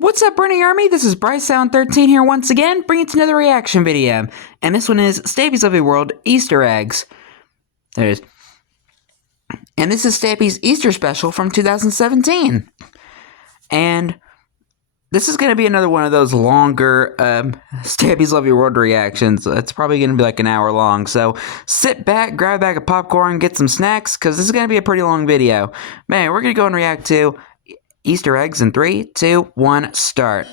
What's up, Running Army? This is BryceAllen13 here once again, bringing to another reaction video. And this one is Stampy's Lovely World Easter Eggs. There it is. And this is Stampy's Easter special from 2017. And this is going to be another one of those longer Stampy's Lovely World reactions. It's probably going to be like an hour long. So sit back, grab a bag of popcorn, get some snacks, because this is going to be a pretty long video. Man, we're going to go and react to Easter eggs in 3, 2, 1, start.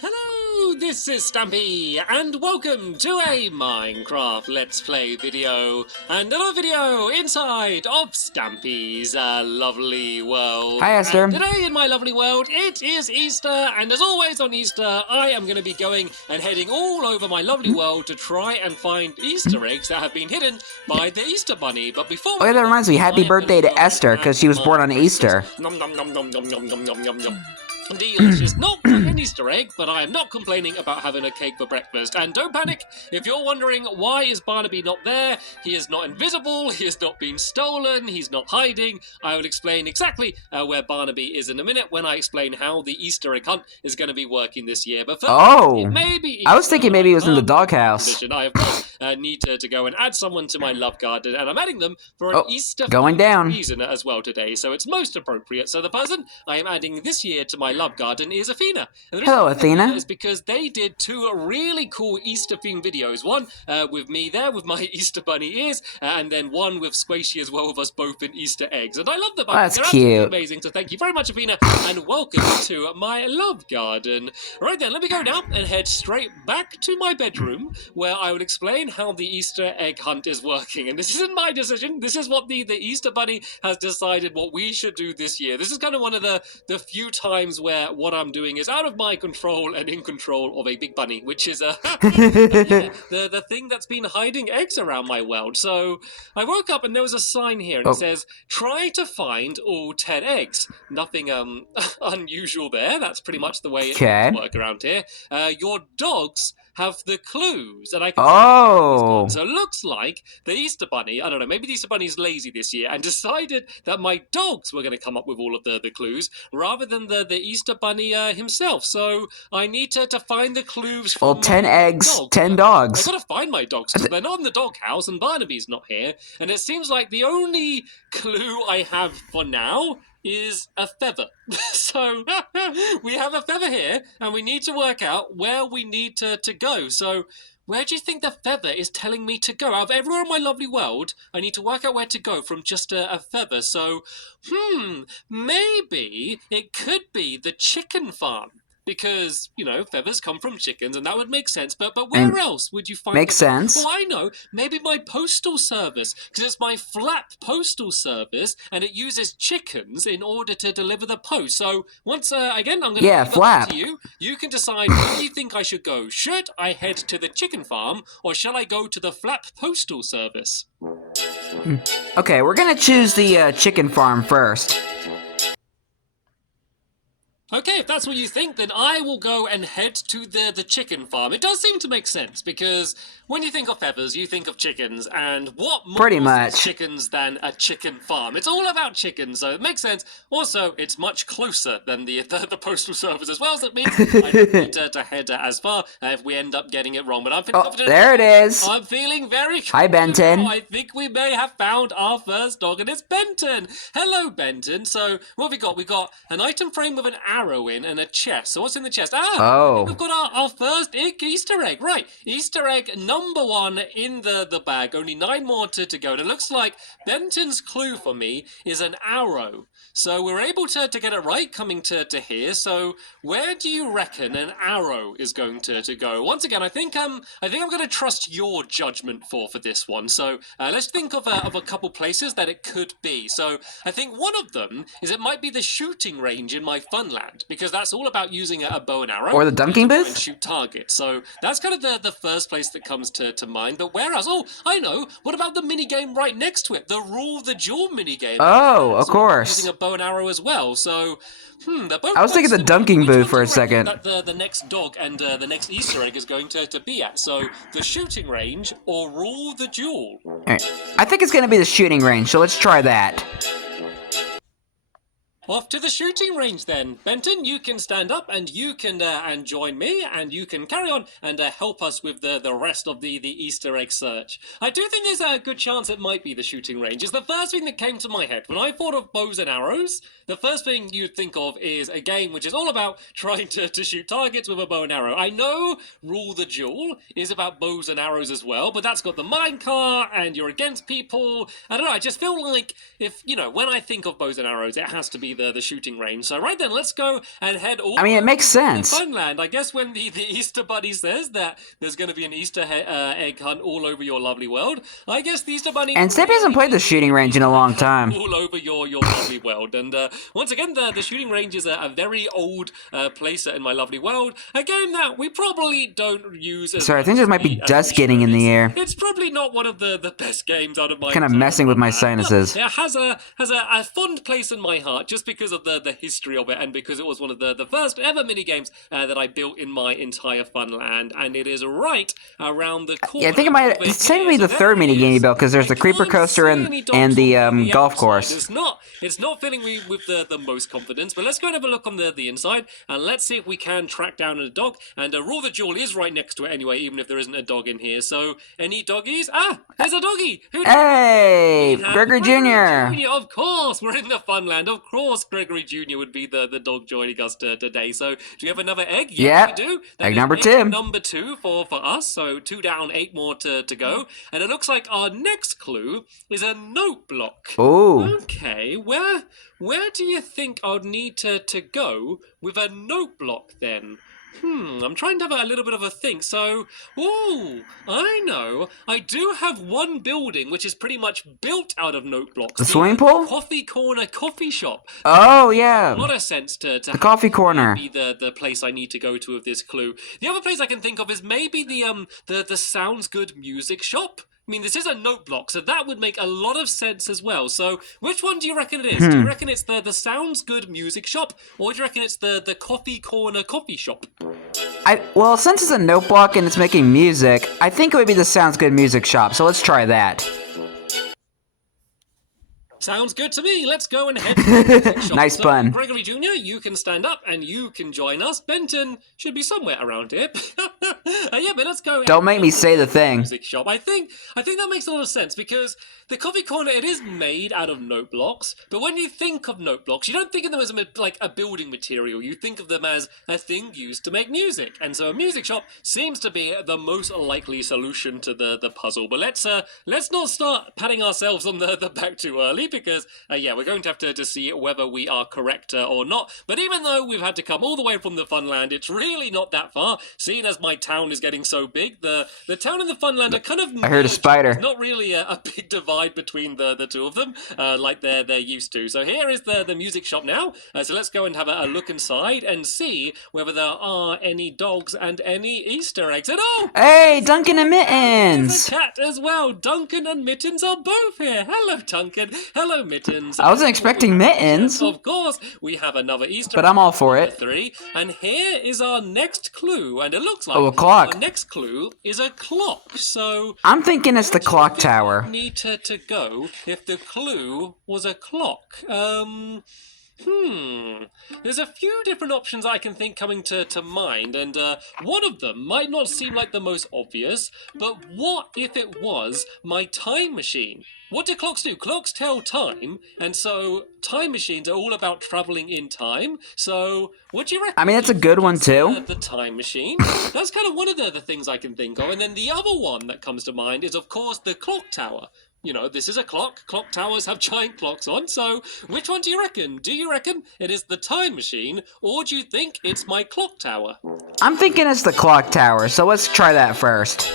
Hello, this is Stampy, and welcome to a Minecraft Let's Play video, and another video inside of Stampy's lovely world. Hi, Esther. And today in my lovely world, it is Easter, and as always on Easter, I am going to be going and heading all over my lovely world to try and find Easter eggs that have been hidden by the Easter Bunny. But before Oh yeah, that reminds me, happy birthday to Esther, because she was born on Easter. Nom nom nom nom nom nom nom nom nom nom. Delicious. Not quite an Easter egg, but I am not complaining about having a cake for breakfast. And don't panic, if you're wondering why is Barnaby not there, he is not invisible, he is not being stolen, he's not hiding. I will explain exactly where Barnaby is in a minute when I explain how the Easter egg hunt is going to be working this year. But first, it may be Easter. I was thinking maybe he was in the doghouse. I have got need to go and add someone to my love garden, and I'm adding them for an Easter going down reason as well today, so it's most appropriate. So the person I am adding this year to my love garden is Athena. And the Hello, Athena. is because they did two really cool Easter themed videos. One with me there with my Easter bunny ears, and then one with Squishy as well, with us both in Easter eggs. And I love them. That's They're cute. Amazing. So thank you very much, Athena, and welcome to my love garden. Right then, let me go now and head straight back to my bedroom, where I will explain how the Easter egg hunt is working. And this isn't my decision. This is what the Easter bunny has decided what we should do this year. This is kind of one of the few times where what I'm doing is out of my control and in control of a big bunny, which is the thing that's been hiding eggs around my world. So I woke up and there was a sign here, and it says, try to find all 10 eggs. Nothing unusual there. That's pretty much the way it works around here. Your dogs have the clues, and I can see so it looks like the Easter Bunny, I don't know, maybe the Easter Bunny's lazy this year and decided that my dogs were going to come up with all of the clues rather than the Easter Bunny himself. So I need to find the clues from 10 eggs, dogs. 10 dogs. I gotta find my dogs because they're not in the doghouse and Barnaby's not here, and it seems like the only clue I have for now is a feather. So we have a feather here, and we need to work out where we need to go. So where do you think the feather is telling me to go? Out of everywhere in my lovely world, I need to work out where to go from just a feather. So, maybe it could be the chicken farm. Because, you know, feathers come from chickens, and that would make sense. But where else would you find Makes sense. Well, I know. Maybe my postal service, because it's my flap postal service, and it uses chickens in order to deliver the post. So once again, I'm going to leave it to you. You can decide where you think I should go. Should I head to the chicken farm, or shall I go to the flap postal service? Okay, we're gonna choose the chicken farm first. Okay, if that's what you think, then I will go and head to the chicken farm. It does seem to make sense, because when you think of feathers, you think of chickens, and what more is chickens than a chicken farm? It's all about chickens, so it makes sense. Also, it's much closer than the postal service as well, so it means I don't need to head as far if we end up getting it wrong. But I'm feeling confident. There it is. I'm feeling very confident. Hi, Benton. I think we may have found our first dog, and it's Benton. Hello, Benton. So what have we got? We got an item frame with an arrow in and a chest. So what's in the chest? We've got our first Easter egg. Right, Easter egg number 1 in the bag. Only 9 more to go. And it looks like Benton's clue for me is an arrow. So we're able to get it right coming to here. So where do you reckon an arrow is going to go? Once again, I think I'm going to trust your judgment for this one. So let's think of a couple places that it could be. So I think one of them is it might be the shooting range in my Funland, because that's all about using a bow and arrow. Or the dunking booth? And shoot targets. So that's kind of the first place that comes to mind. But where else? Oh, I know. What about the mini game right next to it? The Rule the Jewel mini game. Oh, of course. Using a bow and arrow as well. So, they're both I was thinking the dunking booth for a second. That the next dog and the next Easter egg is going to be at. So, the shooting range or Rule the Jewel? Right. I think it's going to be the shooting range, so let's try that. Off to the shooting range then. Benton, you can stand up and you can and join me and you can carry on and help us with the rest of the Easter egg search. I do think there's a good chance it might be the shooting range. It's the first thing that came to my head. When I thought of bows and arrows, the first thing you'd think of is a game which is all about trying to shoot targets with a bow and arrow. I know Rule the Duel is about bows and arrows as well, but that's got the minecart and you're against people. I don't know, I just feel like if, you know, when I think of bows and arrows, it has to be the shooting range. So right then, let's go and head all it makes sense. Funland. I guess when the Easter Bunny says that there's going to be an Easter egg hunt all over your lovely world, I guess the Easter Bunny... And Stampy hasn't played the shooting range in a long time. All over your lovely world. And once again, the shooting range is a very old place in my lovely world. A game that we probably don't use as... Sorry, I think there might be dust getting in the air. It's probably not one of the best games out of my... Kind of messing with my sinuses. It has a fond place in my heart just because of the history of it and because it was one of the first ever minigames that I built in my entire Funland, and it is right around the corner. Yeah, I think it's technically the third minigame you built because there's the creeper coaster and the golf course. It's not filling me with the most confidence, but let's go and have a look on the inside and let's see if we can track down a dog. And Rule the Jewel is right next to it anyway, even if there isn't a dog in here. So any doggies? Ah, there's a doggie. Hey, Gregory Jr. Of course, we're in the Funland. Of course, Gregory Jr. would be the dog joining us today. So, do you have another egg? Yeah, we do. Egg number 2. Number 2 for us. So, 2 down, 8 more to go. And it looks like our next clue is a note block. Ooh. Okay, where do you think I'd need to go with a note block then? I'm trying to have a little bit of a think. So, I know. I do have one building which is pretty much built out of note blocks. The swimming pool? Coffee Corner coffee shop. Oh, yeah. A lot of sense to the coffee corner. Be the place I need to go to with this clue. The other place I can think of is maybe the Sounds Good music shop. I mean, this is a note block, so that would make a lot of sense as well. So, which one do you reckon it is? Do you reckon it's the Sounds Good music shop, or do you reckon it's the Coffee Corner coffee shop? Well, since it's a note block and it's making music, I think it would be the Sounds Good music shop, so let's try that. Sounds good to me. Let's go and head to the shop. Nice pun. Gregory Jr., you can stand up and you can join us. Benton should be somewhere around here. Yeah, but let's go. Don't make me say the thing. Music shop. I think that makes a lot of sense because the coffee corner, it is made out of note blocks, but when you think of note blocks, you don't think of them as like a building material. You think of them as a thing used to make music, and so a music shop seems to be the most likely solution to the puzzle. But let's not start patting ourselves on the back too early because yeah, we're going to have to see whether we are correct or not. But even though we've had to come all the way from the Funland, it's really not that far. Seeing as my town is getting so big, the town and the Funland are kind of I heard a spider. There's not really a big divide between the two of them, like they're used to. So here is the music shop now. So let's go and have a look inside and see whether there are any dogs and any Easter eggs at all. Hey, Duncan and Mittens! There's a cat as well. Duncan and Mittens are both here. Hello, Duncan. Hello, Mittens. I wasn't expecting Mittens. Of course, we have another Easter egg. But I'm all for it. 3. And here is our next clue. And it looks like a clock. Our next clue is a clock. So I'm thinking it's the clock tower. Need to go if the clue was a clock. There's a few different options I can think coming to mind, and one of them might not seem like the most obvious, but what if it was my time machine? What do clocks do? Clocks tell time, and so time machines are all about traveling in time. So, what do you reckon? I mean, that's a good one, too. The time machine. That's kind of one of the things I can think of. And then the other one that comes to mind is, of course, the clock tower. You know, this is a clock. Clock towers have giant clocks on. So, which one do you reckon? Do you reckon it is the time machine, or do you think it's my clock tower? I'm thinking it's the clock tower, so let's try that first.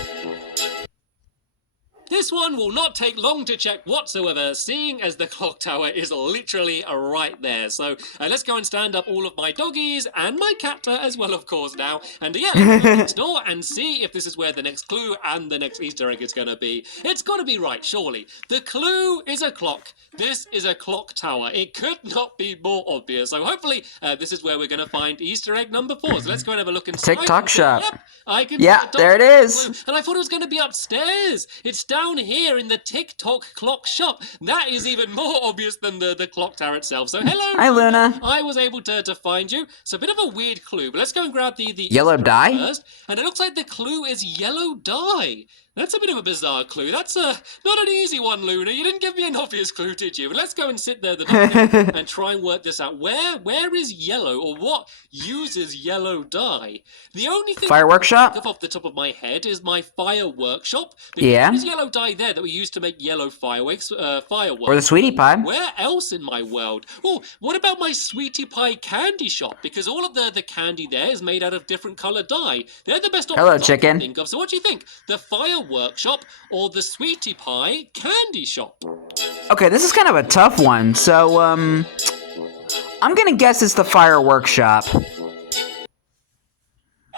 This one will not take long to check whatsoever, seeing as the clock tower is literally right there. So let's go and stand up all of my doggies and my cat as well, of course, now. And yeah, let's go next door and see if this is where the next clue and the next Easter egg is going to be. It's got to be right, surely. The clue is a clock. This is a clock tower. It could not be more obvious. So hopefully this is where we're going to find Easter egg number 4. So let's go and have a look inside. TikTok shop. Yep, I can yeah, there it is. And I thought it was going to be upstairs. It's down down here in the TikTok clock shop. That is even more obvious than the clock tower itself. So hello. Hi, Luna. I was able to find you. So a bit of a weird clue, but let's go and grab the Yellow dye? first. And it looks like the clue is yellow dye. That's a bit of a bizarre clue. That's not an easy one, Luna. You didn't give me an obvious clue, did you? But let's go and sit there and try and work this out. Where is yellow, or what uses yellow dye? The only thing Fireworks shop? off the top of my head is my fire workshop. Yeah. There's yellow dye there that we use to make yellow fireworks. Or the sweetie pie. Where else in my world? Oh, what about my sweetie pie candy shop? Because all of the candy there is made out of different color dye. They're the best options Hello, I can chicken. think of. So what do you think? The fire workshop or the sweetie pie candy shop? Okay, this is kind of a tough one. So, I'm gonna guess it's the fireworks shop.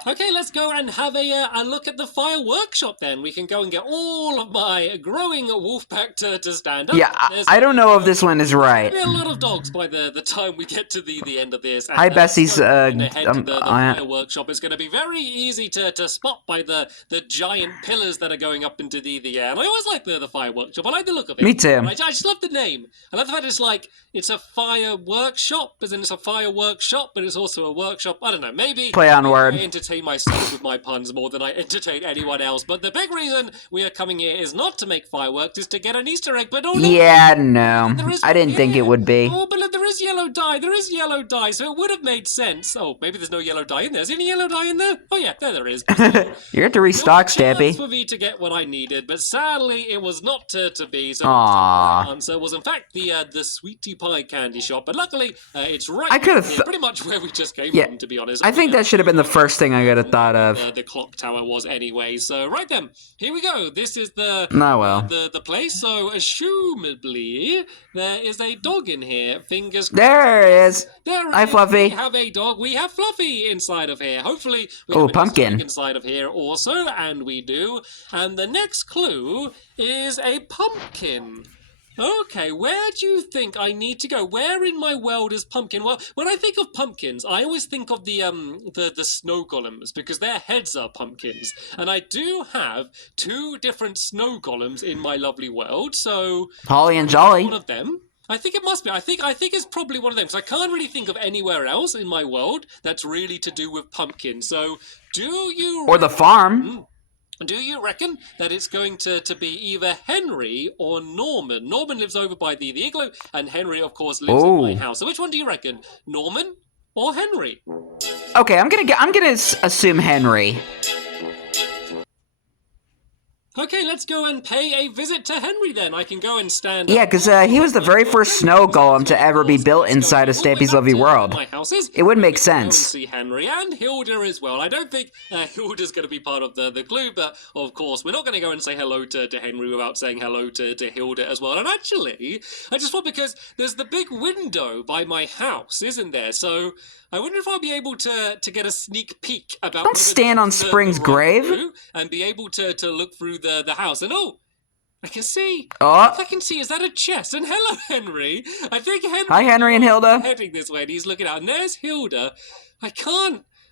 Okay, let's go and have a look at the fire workshop then. We can go and get all of my growing wolf pack to stand up. Yeah, I don't know if this one is right. There'll be a lot of dogs by the time we get to the end of this. Hi, Bessie's, the fire workshop is going to be very easy to spot by the giant pillars that are going up into the air. And I always like the fire workshop. I like the look of it. Me too. I just love the name. I love the fact it's a fire workshop, as in it's a fire workshop, but it's also a workshop. I don't know, maybe Play on word. I entertain myself with my puns more than I entertain anyone else. But the big reason we are coming here is not to make fireworks, is to get an Easter egg. But yeah, no, I didn't think it would be. Oh, but look, there is yellow dye. There is yellow dye, so it would have made sense. Oh, maybe there's no yellow dye in there. Is there any yellow dye in there? Oh yeah, there is. You have to restock, Stampy. For me to get what I needed, but sadly it was not to be. So Aww. the answer was in fact the sweetie pie candy shop. But luckily it's right. I could have pretty much where we just came from, to be honest. I think that should have been the first thing I could have thought of. The clock tower was anyway. So right then, here we go. This is the the place. So assumedly there is a dog in here. Fingers crossed. There it is. Hi, Fluffy. We have a dog. We have Fluffy inside of here. Hopefully we have a pumpkin inside of here also, and we do. And the next clue is a pumpkin. Okay, where do you think I need to go? Where in my world is pumpkin? Well, when I think of pumpkins, I always think of the snow golems, because their heads are pumpkins. And I do have 2 different snow golems in my lovely world, so Holly and Jolly. one of them. I think it must be. I think it's probably one of them, because I can't really think of anywhere else in my world that's really to do with pumpkins. So, or the farm. Do you reckon that it's going to be either Henry or Norman? Norman lives over by the igloo, and Henry, of course, lives in my house. So which one do you reckon? Norman or Henry? Okay, I'm gonna assume Henry. Okay, let's go and pay a visit to Henry then. I can go and stand. Yeah, because he was the very first snow golem to ever be built inside of Stampy's lovely world. It would make sense. See Henry and Hilda as well. I don't think Hilda's going to be part of the clue, but of course we're not going to go and say hello to Henry without saying hello to Hilda as well. And actually, I just thought, because there's the big window by my house, isn't there? So I wonder if I'll be able to get a sneak peek about. Don't stand on Spring's grave. And be able to look through the house. And I can see. Oh. I can see. Is that a chest? And hello, Henry. I think Henry. Hi, Henry and Hilda. Heading this way, and he's looking out. And there's Hilda.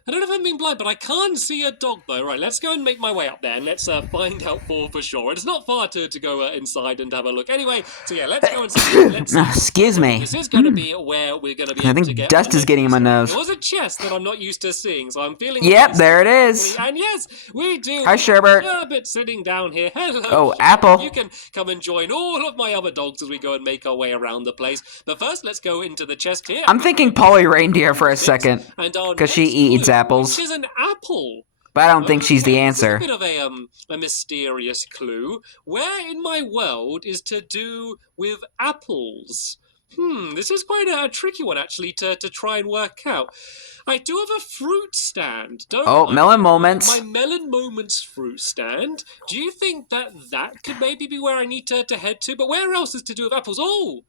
I don't know if I'm being blind, but I can't see a dog though. Right, let's go and make my way up there, and let's find out for sure. It's not far to go inside and have a look. Anyway, so yeah, let's go inside. Excuse me. This is going to be where we're going to be. I think dust is getting in my nose. There was a chest that I'm not used to seeing, so I'm feeling. Yep, there it is. And yes, we do. Hi, Sherbert. Sherbert sitting down here. Hello. Oh, Apple. You can come and join all of my other dogs as we go and make our way around the place. But first, let's go into the chest here. I'm thinking Polly Reindeer for a second, because she eats apples. Which is an apple. But I don't think she's the answer. This is a bit of a mysterious clue. Where in my world is to do with apples? This is quite a tricky one, actually, to try and work out. I do have a fruit stand, don't I? Oh, Melon Moments. My Melon Moments fruit stand. Do you think that could maybe be where I need to head to? But where else is to do with apples? Oh!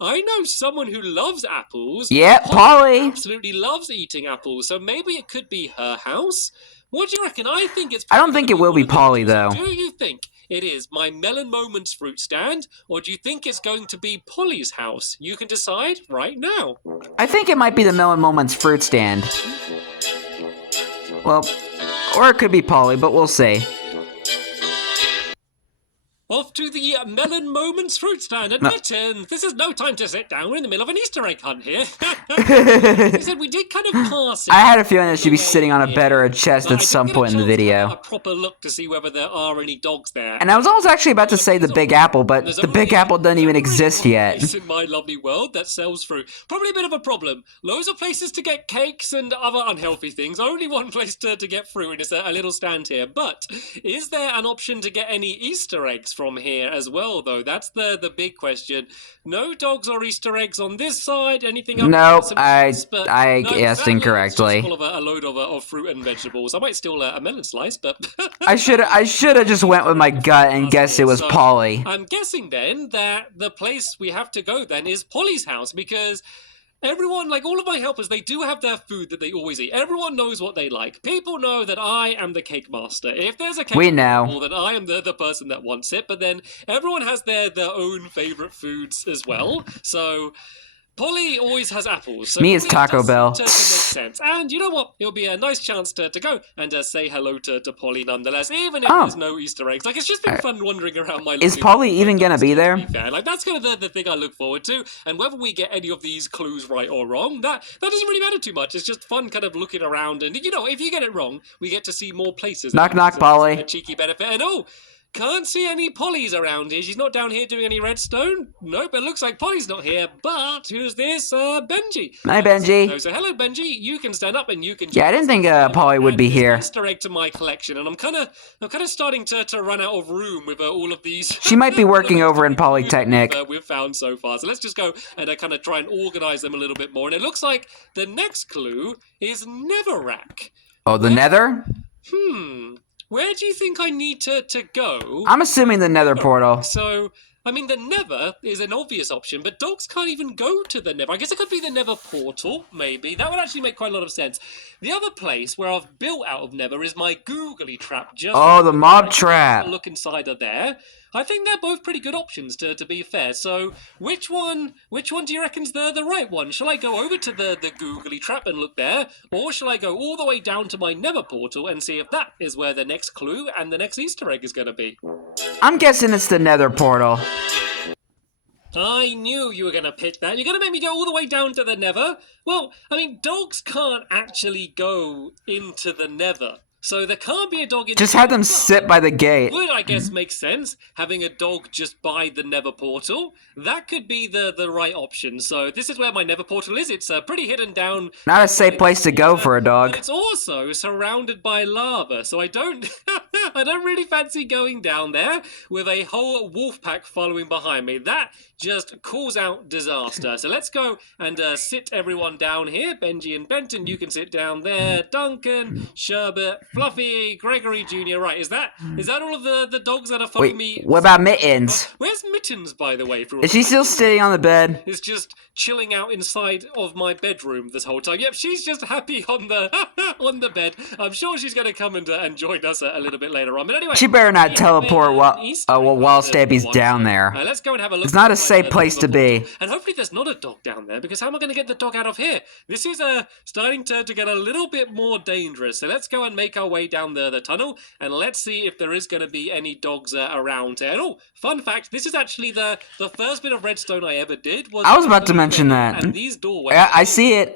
I know someone who loves apples. Yeah, Polly. Absolutely loves eating apples. So maybe it could be her house. What do you reckon? I think it's. I don't think it will be Polly, though. Do you think it is my Melon Moments fruit stand, or do you think it's going to be Polly's house? You can decide right now. I think it might be the Melon Moments fruit stand. Well, or it could be Polly, but we'll see. Off to the Melon Moments fruit stand. Admitting, this is no time to sit down. We're in the middle of an Easter egg hunt here. As I said, we did kind of pass it. I had a feeling that she'd be sitting on a bed or a chest at some point in the A video. proper look to see whether there are any dogs there. And I was almost actually about to say the Big Apple, but the Big Apple doesn't even exist yet. In my lovely world that sells fruit. Probably a bit of a problem. Loads of places to get cakes and other unhealthy things. Only one place to get fruit, and it's a little stand here. But is there an option to get any Easter eggs from here as well, though? That's the big question. No dogs or Easter eggs on this side. Anything else? Nope, I guessed incorrectly. It's just full of a load of fruit and vegetables. I might steal a melon slice, but I should have just went with my gut and guessed it was Polly. I'm guessing then that the place we have to go then is Polly's house, because everyone, like all of my helpers, they do have their food that they always eat. Everyone knows what they like. People know that I am the cake master. If there's a cake we know that I am the person that wants it, but then everyone has their own favorite foods as well. So Polly always has apples. So me is Taco Bell. To make sense. And you know what? It'll be a nice chance to go and say hello to Polly nonetheless, even if there's no Easter eggs. Like, it's just been fun wandering around my... Is Polly even going to be there? Like, that's kind of the thing I look forward to. And whether we get any of these clues right or wrong, that doesn't really matter too much. It's just fun kind of looking around. And, you know, if you get it wrong, we get to see more places. Knock, knock, Polly. A cheeky benefit. And, can't see any Pollys around here. She's not down here doing any redstone. Nope, it looks like Polly's not here. But who's this? Benji. Hi, Benji. So hello, Benji. You can stand up and you can... Yeah, I didn't think Polly would be here. Easter egg to my collection, and I'm kind of starting to run out of room with all of these. She might be working over in Polytechnic. We've found so far. So let's just go and kind of try and organize them a little bit more. And it looks like the next clue is Netherrack. Oh, the Nether? Where do you think I need to go? I'm assuming the Nether portal. So, I mean, the Nether is an obvious option, but dogs can't even go to the Nether. I guess it could be the Nether portal, maybe. That would actually make quite a lot of sense. The other place where I've built out of Nether is my googly trap. The mob trap. Look inside of there. I think they're both pretty good options, to be fair. So, which one do you reckon's the right one? Shall I go over to the googly trap and look there? Or shall I go all the way down to my Nether portal and see if that is where the next clue and the next Easter egg is going to be? I'm guessing it's the Nether portal. I knew you were going to pick that. You're going to make me go all the way down to the Nether? Well, I mean, dogs can't actually go into the Nether. So there can't be a dog in Just have them sit by the gate. Would, I guess, make sense, having a dog just by the Nether portal. That could be the right option. So this is where my Nether portal is. It's pretty hidden down. Not a safe place to go for a dog. But it's also surrounded by lava. So I don't really fancy going down there with a whole wolf pack following behind me. That just calls out disaster. So let's go and sit everyone down here. Benji and Benton, you can sit down there. Duncan, Sherbet, Fluffy, Gregory Jr. Right, is that all of the dogs that are following me? What about Mittens? Where's Mittens, by the way? Is she still sitting on the bed? Is just chilling out inside of my bedroom this whole time. Yep, she's just happy on the on the bed. I'm sure she's going to come and join us a little bit later on. But anyway, she better not teleport while Stampy's down there. Let's go and have a look. It's not a safe place to be. And hopefully there's not a dog down there, because how am I going to get the dog out of here? This is starting to get a little bit more dangerous. So let's go and make our way down the tunnel, and let's see if there is going to be any dogs around here. And fun fact, this is actually the first bit of redstone I ever did. I was about to mention that. And these doorways... I see it.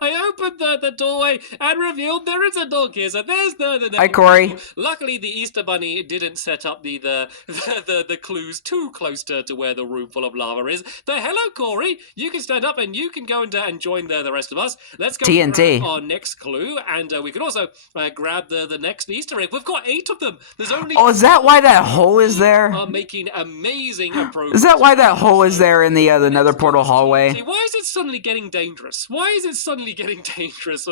I opened the doorway and revealed there is a dog here. So there's the Hi, Corey. Luckily, the Easter Bunny didn't set up the clues too close to where the room full of lava is. But hello, Corey. You can stand up and you can go and join the rest of us. Let's go TNT. grab our next clue, and we can also grab the next Easter egg. We've got 8 of them. There's only... Oh, is that why that hole is there? Are making amazing progress. Is that why that hole is there in the Nether portal hallway? Why is it suddenly getting dangerous? Why is it suddenly getting dangerous?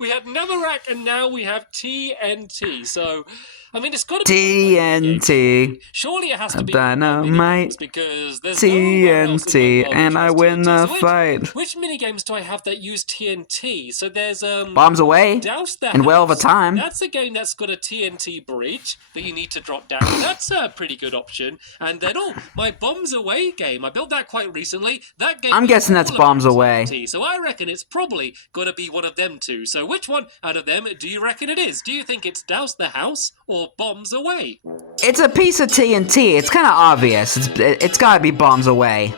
We had Netherrack and now we have TNT. So, I mean, it's got to be TNT. Surely it has to be dynamite. Because there's TNT, and I win the fight. Which minigames do I have that use TNT? So there's Bombs Away Douse the and Well of a House. Time. That's a game that's got a TNT breach that you need to drop down. That's a pretty good option. And then my Bombs Away game. I built that quite recently. That game. I'm guessing that's Bombs Away. TNT, so I reckon it's probably got to be one of them two. So which one out of them do you reckon it is? Do you think it's Douse the House or for bombs away. It's a piece of TNT. It's kind of obvious. It's gotta be bombs away.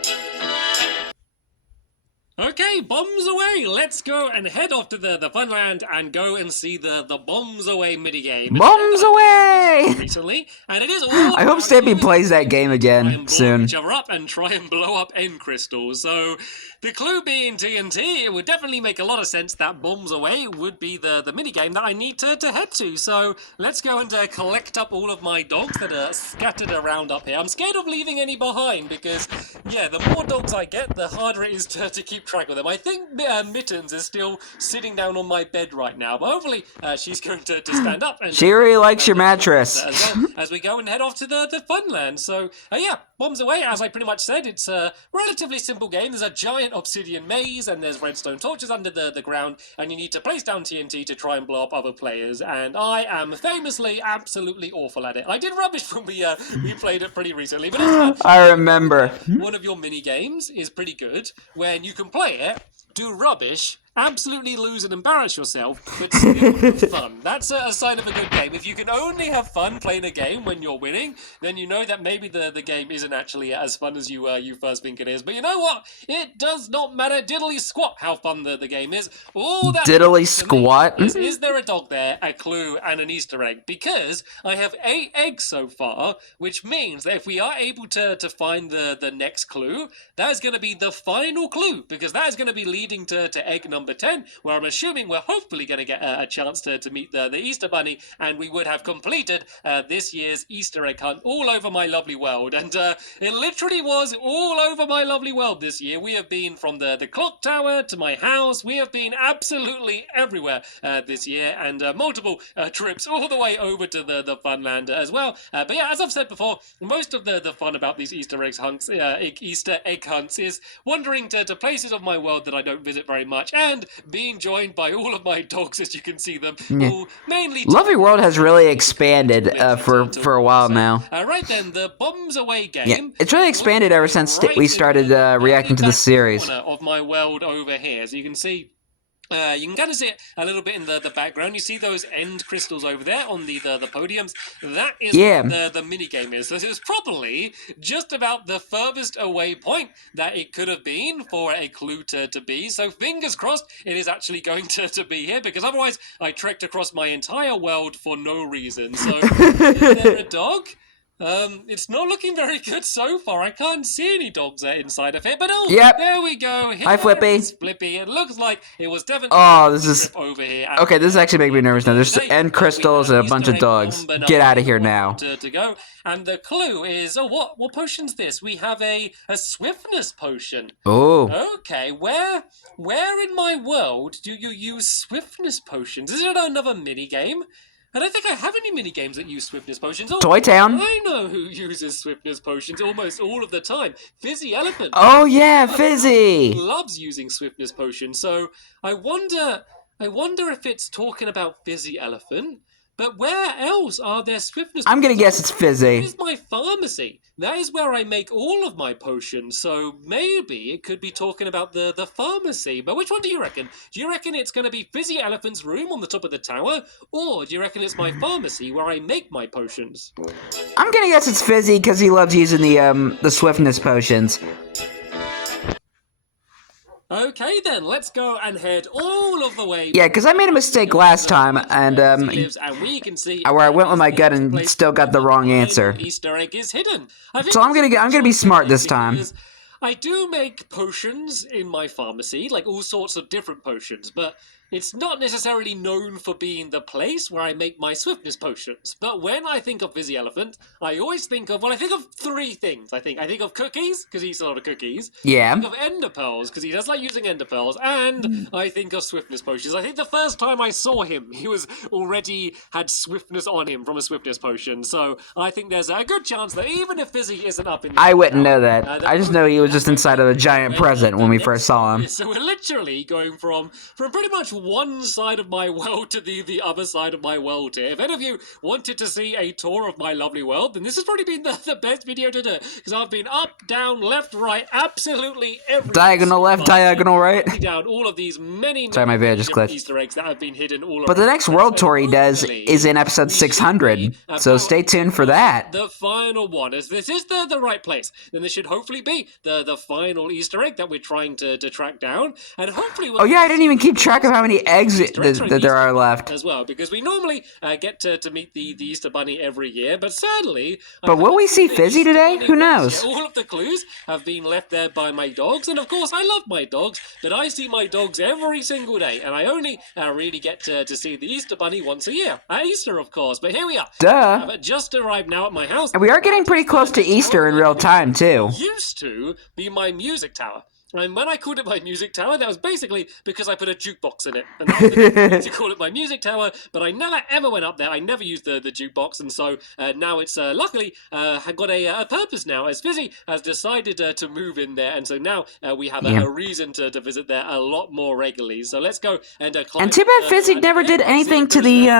Okay, bombs away! Let's go and head off to the Funland and go and see the bombs away minigame. Bombs away! Recently, and it is all I hope Stampy plays that game again soon. Each other up and try and blow up end crystals. So the clue being TNT, it would definitely make a lot of sense that bombs away would be the minigame that I need to head to. So let's go and collect up all of my dogs that are scattered around up here. I'm scared of leaving any behind because, yeah, the more dogs I get, the harder it is to keep track of them. I think Mittens is still sitting down on my bed right now, but hopefully she's going to stand up. And she really likes your mattress. As well as we go and head off to the Funland. So, yeah, bombs away, as I pretty much said. It's a relatively simple game. There's a giant obsidian maze, and there's redstone torches under the ground, and you need to place down TNT to try and blow up other players, and I am famously absolutely awful at it. I did rubbish when we played it pretty recently, but I remember. One of your mini games is pretty good, when you can play it, do rubbish, absolutely lose and embarrass yourself, but still have fun. That's a sign of a good game. If you can only have fun playing a game when you're winning, then you know that maybe the game isn't actually as fun as you first think it is. But you know what? It does not matter diddly squat how fun the game is. All that diddly squat? Is there a dog there, a clue, and an Easter egg? Because I have 8 eggs so far, which means that if we are able to find the next clue, that is going to be the final clue, because that is going to be leading to egg number 10, where I'm assuming we're hopefully going to get a chance to meet the Easter Bunny, and we would have completed this year's Easter egg hunt all over my lovely world. And it literally was all over my lovely world this year. We have been from the clock tower to my house. We have been absolutely everywhere this year, and multiple trips all the way over to the Funland as well. But yeah, as I've said before, most of the fun about these Easter egg hunts is wandering to places of my world that I don't visit very much, and being joined by all of my dogs, as you can see them, all mainly... Lovely World has really expanded for a while now. Right then, the bombs away game... Yeah, it's really expanded ever since we started reacting to the series. ...of my world over here, as you can see... you can kind of see it a little bit in the background. You see those end crystals over there on the podiums? That is what the minigame is. This is probably just about the furthest away point that it could have been for a clue to be. So fingers crossed it is actually going to be here, because otherwise I trekked across my entire world for no reason. So is there a dog? It's not looking very good so far. I can't see any dogs inside of here, but there we go. Here Hi, Flippy. Flippy. It looks like it was definitely this is over here. Okay, this is actually making me nervous now. There's end crystals and a bunch of dogs. Get out of here now. To go. And the clue is, what potion's this? We have a swiftness potion. Oh. Okay, where in my world do you use swiftness potions? Is it another mini game? I don't think I have any mini-games that use swiftness potions. Oh, Toy Town? I know who uses swiftness potions almost all of the time. Fizzy Elephant. Oh, yeah, Fizzy! Loves using swiftness potions. So I wonder if it's talking about Fizzy Elephant. But where else are there swiftness potions? I'm gonna guess it's Fizzy. That is my pharmacy. That is where I make all of my potions. So maybe it could be talking about the pharmacy. But which one do you reckon? Do you reckon it's going to be Fizzy Elephant's room on the top of the tower? Or do you reckon it's my pharmacy where I make my potions? I'm gonna guess it's Fizzy because he loves using the swiftness potions. Okay then, let's go and head all of the way. Yeah, because I made a mistake last time, and we can see where I went with my gut and still got the wrong answer. Easter egg is hidden. So I'm gonna be smart this time. I do make potions in my pharmacy, like all sorts of different potions, but it's not necessarily known for being the place where I make my swiftness potions. But when I think of Fizzy Elephant, I always think of, I think of 3 things. I think of cookies, because he eats a lot of cookies. Yeah. I think of ender pearls, because he does like using ender pearls. And I think of swiftness potions. I think the first time I saw him, he was already had swiftness on him from a swiftness potion. So I think there's a good chance that even if Fizzy isn't up in the I wouldn't know that. I just know he was just inside of a giant present when we first saw him. So we're literally going from pretty much one side of my world to the other side of my world here. If any of you wanted to see a tour of my lovely world, then this has probably been the best video to do, because I've been up, down, left, right, absolutely every Diagonal left, diagonal right. down all of these many Sorry, my video just different glitched. Easter eggs that have been hidden all around. But the next world tour he does is in episode 600, so stay tuned for that. The final one, as this is the right place, then this should hopefully be the final Easter egg that we're trying to track down, and hopefully we'll... Oh yeah, I didn't even keep track of how many eggs that there are left. As well, because we normally get to meet the Easter Bunny every year, but sadly... But will we see Fizzy today? Who knows? All of the clues have been left there by my dogs, and of course I love my dogs, but I see my dogs every single day, and I only really get to see the Easter Bunny once a year. At Easter, of course, but here we are. Duh. I've just arrived now at my house. And we are getting pretty close to Easter in real time, too. Used to be my music tower. And when I called it my music tower, that was basically because I put a jukebox in it. And that was the reason to call it my music tower, but I never ever went up there. I never used the jukebox, and so now it's luckily got a purpose now, as Fizzy has decided to move in there, and so now we have a reason to visit there a lot more regularly. So let's go and climb. And too bad Fizzy never did anything to the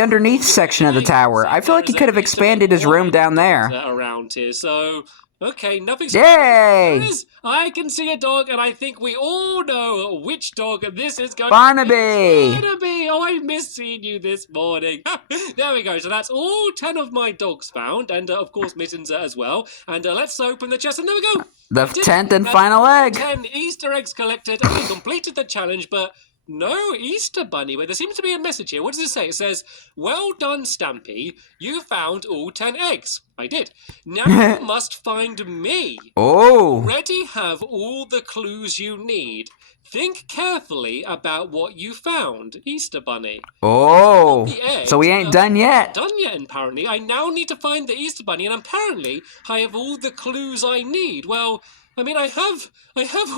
underneath section of the tower. I feel like he could have expanded his room down there. Around here, so... Okay, nothing's... Yay! I can see a dog, and I think we all know which dog this is going Barnaby! to be. Barnaby! Oh, I missed seeing you this morning. There we go. So that's all 10 of my dogs found, and of course Mittens as well. And let's open the chest, and there we go. The 10th and final egg. 10 Easter eggs collected, and we completed the challenge, but... no Easter Bunny. Wait, there seems to be a message here. What does it say? It says, "Well done, Stampy. You found all 10 eggs." I did. Now you must find me. Oh. Already have all the clues you need. Think carefully about what you found, Easter Bunny. Oh. Eggs, So we ain't done yet. Done yet, apparently. I now need to find the Easter Bunny, and apparently I have all the clues I need. Well... I mean, I have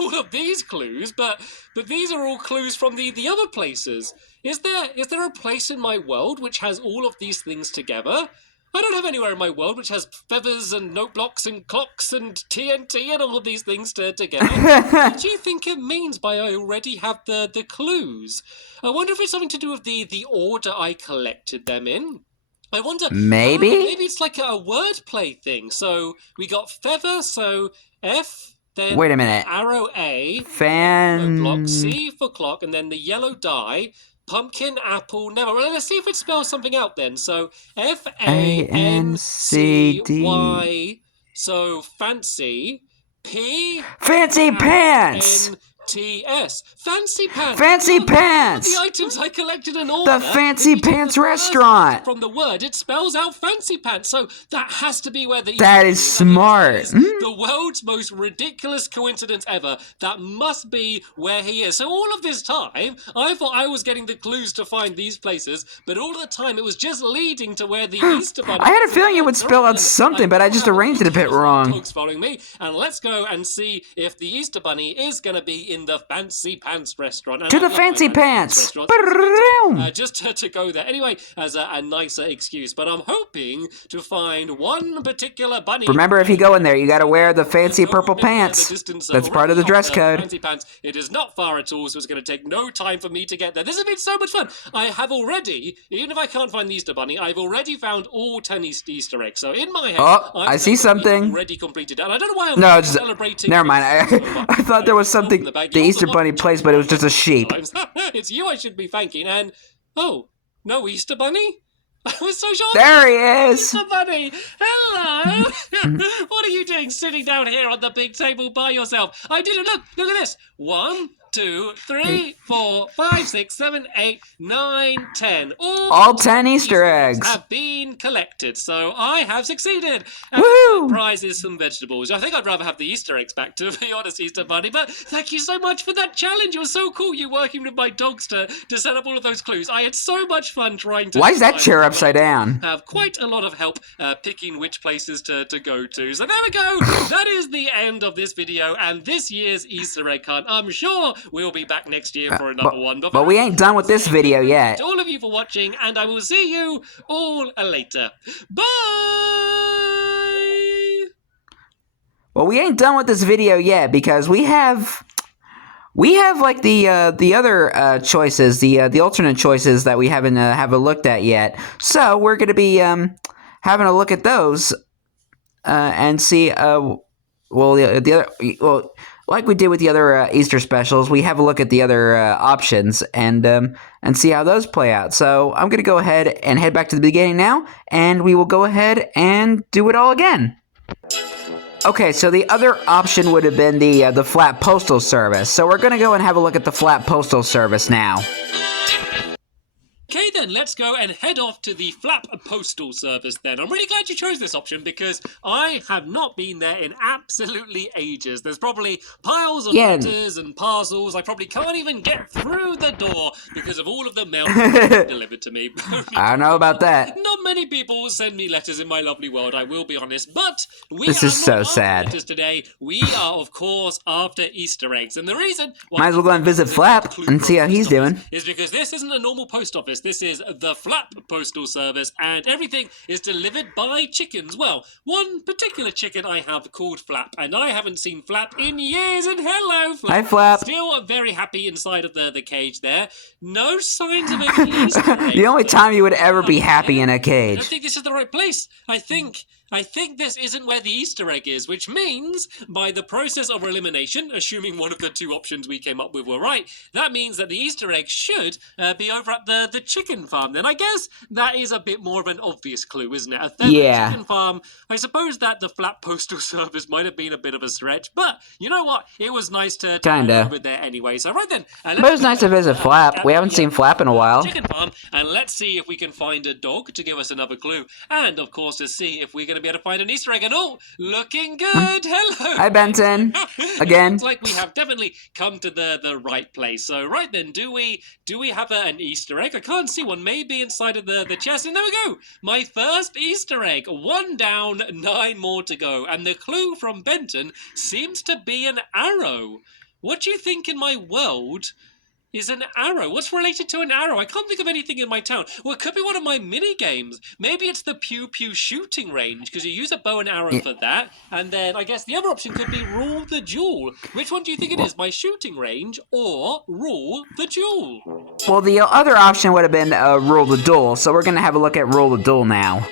all of these clues, but these are all clues from the other places. Is there a place in my world which has all of these things together? I don't have anywhere in my world which has feathers and note blocks and clocks and TNT and all of these things together. What do you think it means by I already have the clues? I wonder if it's something to do with the order I collected them in. I wonder... maybe? Maybe it's like a wordplay thing. So we got feather, so F, then wait a minute. Arrow A, block C for clock, and then the yellow die, pumpkin, apple, never. Well, let's see if it spells something out then. So FANCY, so fancy, P, Fancy pants! T-S. Fancy Pants! Fancy Pants! The items I collected in order. The Fancy Pants restaurant! From the word, it spells out Fancy Pants, so that has to be where the... That is smart. The world's most ridiculous coincidence ever. That must be where he is. So all of this time, I thought I was getting the clues to find these places, but all of the time it was just leading to where the Easter Bunny... I had a feeling it would spell out something, but I just arranged it a bit wrong. Dogs following me, and let's go and see if the Easter Bunny is going to be in the Fancy Pants restaurant. And to the Fancy Pants! Just to go there. Anyway, as a nicer excuse. But I'm hoping to find one particular bunny. Remember, if you go in there, you gotta wear the fancy purple pants. That's part of the dress code. Fancy Pants. It is not far at all, so it's going to take no time for me to get there. This has been so much fun. I have already, even if I can't find the Easter Bunny, I've already found all 10 Easter eggs. So in my head, I see something. Already completed. And I don't know why I'm celebrating. Never mind. I thought there was something the Easter Bunny placed, but it was just a sheep. It's you I should be thanking. And oh, no Easter Bunny? I was so shocked. There he is. Easter Bunny. Hello. What are you doing sitting down here on the big table by yourself? I didn't look. Look at this. 1, 2, 3, 4, 5, 6, 7, 8, 9, 10. All 10 Easter eggs have been collected, so I have succeeded. Woo! The prize is some vegetables. I think I'd rather have the Easter eggs back, to be honest, Easter Bunny. But thank you so much for that challenge. It was so cool. You working with my dogs to set up all of those clues. I had so much fun trying to. Why is that chair upside down? Have quite a lot of help picking which places to go to. So there we go. That is the end of this video and this year's Easter egg hunt. I'm sure we'll be back next year for another one. But we ain't done with this video yet. To all of you for watching, and I will see you all later. Bye! Well, we ain't done with this video yet because we have we have like the other choices, the alternate choices that we haven't looked at yet. So we're gonna be having a look at those and see. Like we did with the other Easter specials, we have a look at the other options and see how those play out. So I'm gonna go ahead and head back to the beginning now, and we will go ahead and do it all again. Okay, so the other option would have been the flat postal service. So we're gonna go and have a look at the flat postal service now. Okay then, let's go and head off to the Flap Postal Service then. I'm really glad you chose this option because I have not been there in absolutely ages. There's probably piles of letters and parcels. I probably can't even get through the door because of all of the mail delivered to me. I don't know about that. Not many people send me letters in my lovely world, I will be honest, but this is so sad. Letters today. We are, of course, after Easter eggs, and the reason why might as well go and visit Flap and see how he's doing. Is because this isn't a normal post office. This is the Flap Postal Service, and everything is delivered by chickens. Well, one particular chicken I have called Flap, and I haven't seen Flap in years, and hello, Flap. Hi, Flap. Still very happy inside of the cage there. No signs of any Easter eggs. The only time you would ever be happy in a I cage. don't think this is the right place. I think this isn't where the Easter egg is, which means, by the process of elimination, assuming one of the two options we came up with were right, that means that the Easter egg should be over at the chicken farm. Then I guess that is a bit more of an obvious clue, isn't it? A chicken farm. I suppose that the Flap Postal Service might have been a bit of a stretch, but you know what? It was nice to Kinda. over there anyway. So right then, but it was nice to visit Flap. We haven't seen Flap in a while. Chicken farm, and let's see if we can find a dog to give us another clue, and of course to see if we're going to be able to find an Easter egg. And oh, looking good. Hello. Hi, Benton. Again. Looks like we have definitely come to the right place. So right then, do we have an Easter egg? I can't see one. Maybe inside of the chest. And there we go. My first Easter egg. 1 down, 9 more to go. And the clue from Benton seems to be an arrow. What do you think in my world is an arrow? What's related to an arrow? I can't think of anything in my town. Well, it could be one of my mini games. Maybe it's the Pew Pew shooting range, because you use a bow and arrow for that. And then I guess the other option could be Rule the Duel. Which one do you think it is? My shooting range or Rule the Duel? Well, the other option would have been Rule the Duel, so we're going to have a look at Rule the Duel now.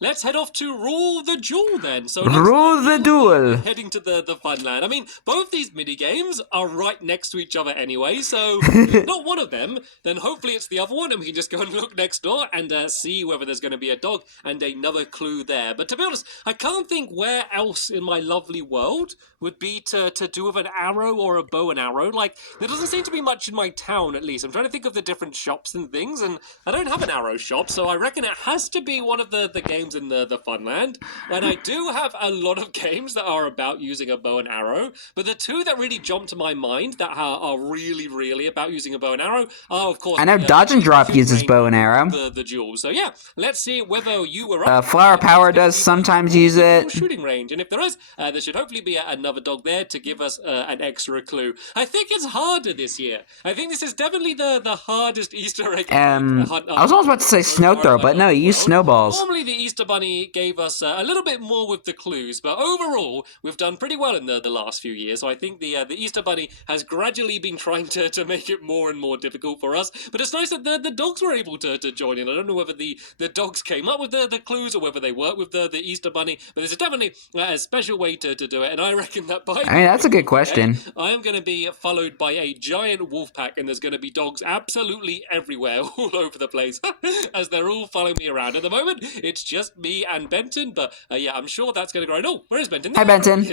Let's head off to Rule the Duel then. So Rule the Duel. Heading to the fun land. I mean, both these mini games are right next to each other anyway, so if not one of them, then hopefully it's the other one, and we can just go and look next door and see whether there's going to be a dog and another clue there. But to be honest, I can't think where else in my lovely world would be to do with an arrow or a bow and arrow. Like, there doesn't seem to be much in my town, at least. I'm trying to think of the different shops and things, and I don't have an arrow shop, so I reckon it has to be one of the games in the Funland. And I do have a lot of games that are about using a bow and arrow, but the two that really jump to my mind that are really, really about using a bow and arrow are, of course, I know Dodge and Drop uses bow and arrow. The duel. So yeah, let's see whether you were up. Flower Power does sometimes use it. Shooting range, and if there is, there should hopefully be another dog there to give us an extra clue. I think it's harder this year. I think this is definitely the hardest Easter egg. I was almost about to say snow throw, but no, you use snowballs. Normally the Easter Bunny gave us a little bit more with the clues, but overall we've done pretty well in the last few years. So I think the Easter Bunny has gradually been trying to make it more and more difficult for us. But it's nice that the dogs were able to join in. I don't know whether the dogs came up with the clues or whether they worked with the Easter Bunny, but there's definitely a special way to do it. And I reckon that by that's a good question. I am going to be followed by a giant wolf pack, and there's going to be dogs absolutely everywhere, all over the place, as they're all following me around. At the moment, it's just me and Benton, but yeah, I'm sure that's going to grow. No, where is Benton? Hi, Benton.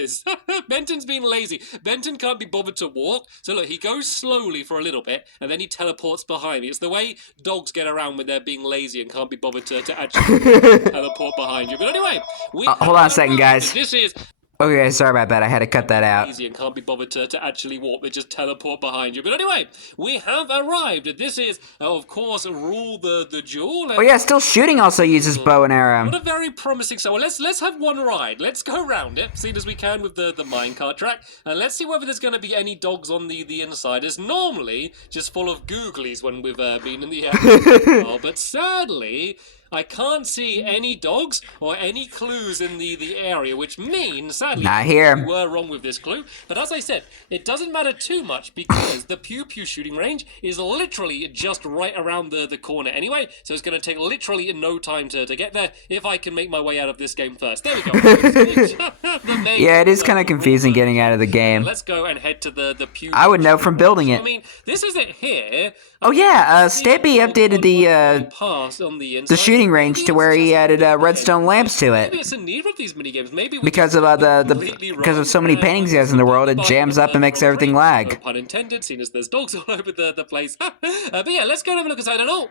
Benton's being lazy. Benton can't be bothered to walk, so look, he goes slowly for a little bit, and then he teleports behind me. It's the way dogs get around when they're being lazy and can't be bothered to actually teleport behind you. But anyway, hold on a second, guys. This is... Okay, sorry about that. I had to cut that out. Easy and can't be bothered to actually walk. They just teleport behind you. But anyway, we have arrived. This is, of course, Rule the Duel. Oh yeah, still shooting also uses bow and arrow. What a very promising... So let's have one ride. Let's go round it, seeing as we can with the minecart track. And let's see whether there's going to be any dogs on the inside. It's normally just full of googlies when we've been in the air. But sadly... I can't see any dogs or any clues in the area, which means, sadly, Not here. we were wrong with this clue. But as I said, it doesn't matter too much because the Pew Pew shooting range is literally just right around the corner anyway, so it's going to take literally no time to get there if I can make my way out of this game first. There we go. Yeah, it is kind of confusing getting out of the game. Let's go and head to the Pew. I would know from building it. I mean, this is it here. Oh yeah, Stampy updated the shooting range to where he added redstone lamps to it. Maybe it's in neither of these minigames. Maybe Because of because of so many paintings he has in the world, it jams up and makes everything lag. No pun intended, seeing as there's dogs all over the place. But yeah, let's go and have a look inside. And oh,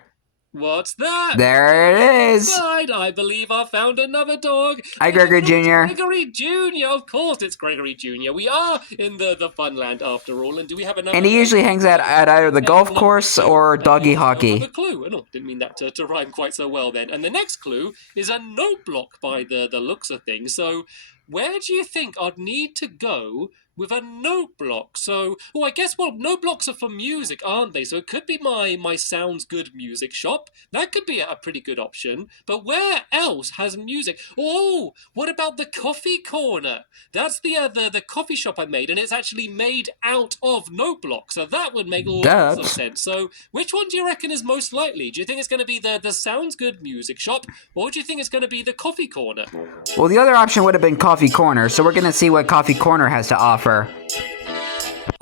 what's that? There it is. Inside, I believe I found another dog. Hi, Gregory Jr. Gregory Jr. Of course, it's Gregory Jr. We are in the Funland after all. And do we have another? And he usually hangs out at either the golf course or doggy hockey. The clue. No, didn't mean that to rhyme quite so well then. And the next clue is a note block by the looks of things. So where do you think I'd need to go with a note block? So, I guess, well, note blocks are for music, aren't they? So it could be my Sounds Good music shop. That could be a pretty good option. But where else has music? Oh, what about the coffee corner? That's the coffee shop I made, and it's actually made out of note blocks. So that would make lots of sense. So which one do you reckon is most likely? Do you think it's going to be the Sounds Good music shop, or do you think it's going to be the coffee corner? Well, the other option would have been Coffee Corner, so we're going to see what Coffee Corner has to offer.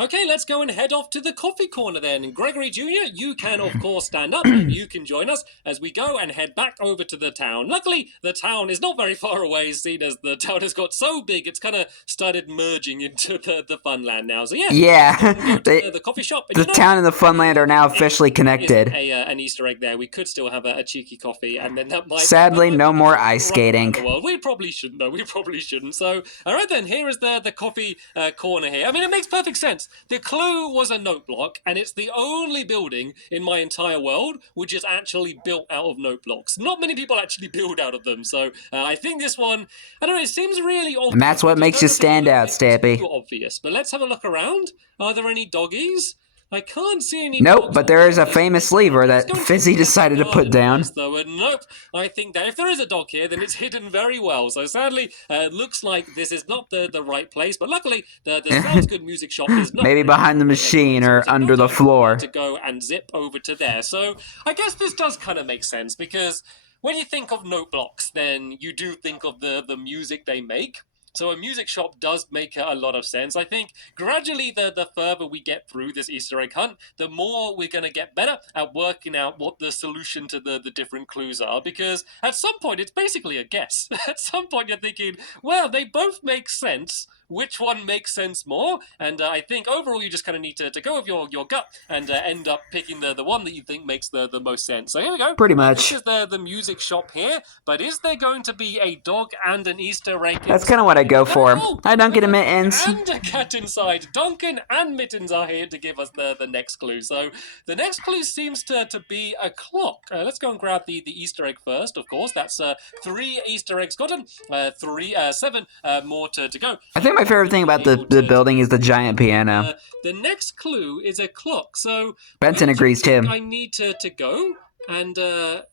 Okay, let's go and head off to the coffee corner then. Gregory Jr., you can, of course, stand up and you can join us as we go and head back over to the town. Luckily, the town is not very far away, seeing as the town has got so big, it's kind of started merging into the Funland now. So, yeah. The coffee shop. The town and the Funland are now officially connected. An Easter egg there. We could still have a cheeky coffee, and then that might... Sadly, no more ice skating. We probably shouldn't, though. We probably shouldn't. So, all right then, here is the coffee corner here. I mean, it makes perfect sense. The clue was a note block, and it's the only building in my entire world which is actually built out of note blocks. Not many people actually build out of them, so I think this one, I don't know, it seems really obvious. And that's what makes you stand out, Stampy. Too obvious, but let's have a look around. Are there any doggies? I can't see any. Nope, but there is a famous lever that Fizzy decided to put down. Nope, I think that if there is a dog here, then it's hidden very well. So sadly, it looks like this is not the right place. But luckily, the Sounds Good music shop is not. Maybe behind the machine or under the floor. To go and zip over to there. So I guess this does kind of make sense because when you think of note blocks, then you do think of the music they make. So a music shop does make a lot of sense. I think gradually the further we get through this Easter egg hunt, the more we're going to get better at working out what the solution to the different clues are. Because at some point, it's basically a guess. At some point, you're thinking, well, they both make sense. Which one makes sense more? And I think overall you just kind of need to go with your gut and end up picking the one that you think makes the most sense. So here we go. Pretty much. This is the music shop here, but is there going to be a dog and an Easter egg? That's kind of what I go for. Hi, Duncan and Mittens. And a cat inside. Duncan and Mittens are here to give us the next clue. So the next clue seems to be a clock. Let's go and grab the Easter egg first, of course. That's 3 Easter eggs gotten. 7 more to go. I think my favorite thing about the building is the giant piano. The next clue is a clock. So Benson agrees too. I need to go. And,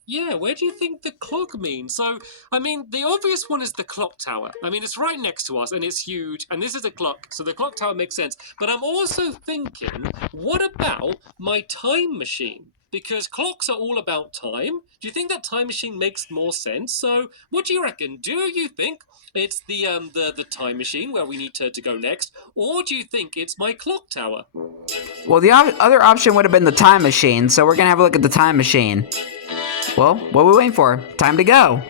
yeah, where do you think the clock means? So, I mean, the obvious one is the clock tower. I mean, it's right next to us, and it's huge, and this is a clock, so the clock tower makes sense. But I'm also thinking, what about my time machine? Because clocks are all about time. Do you think that time machine makes more sense? So, what do you reckon? Do you think it's the time machine where we need to go next? Or do you think it's my clock tower? Well, the other option would have been the time machine, so we're going to have a look at the time machine. Well, what are we waiting for? Time to go.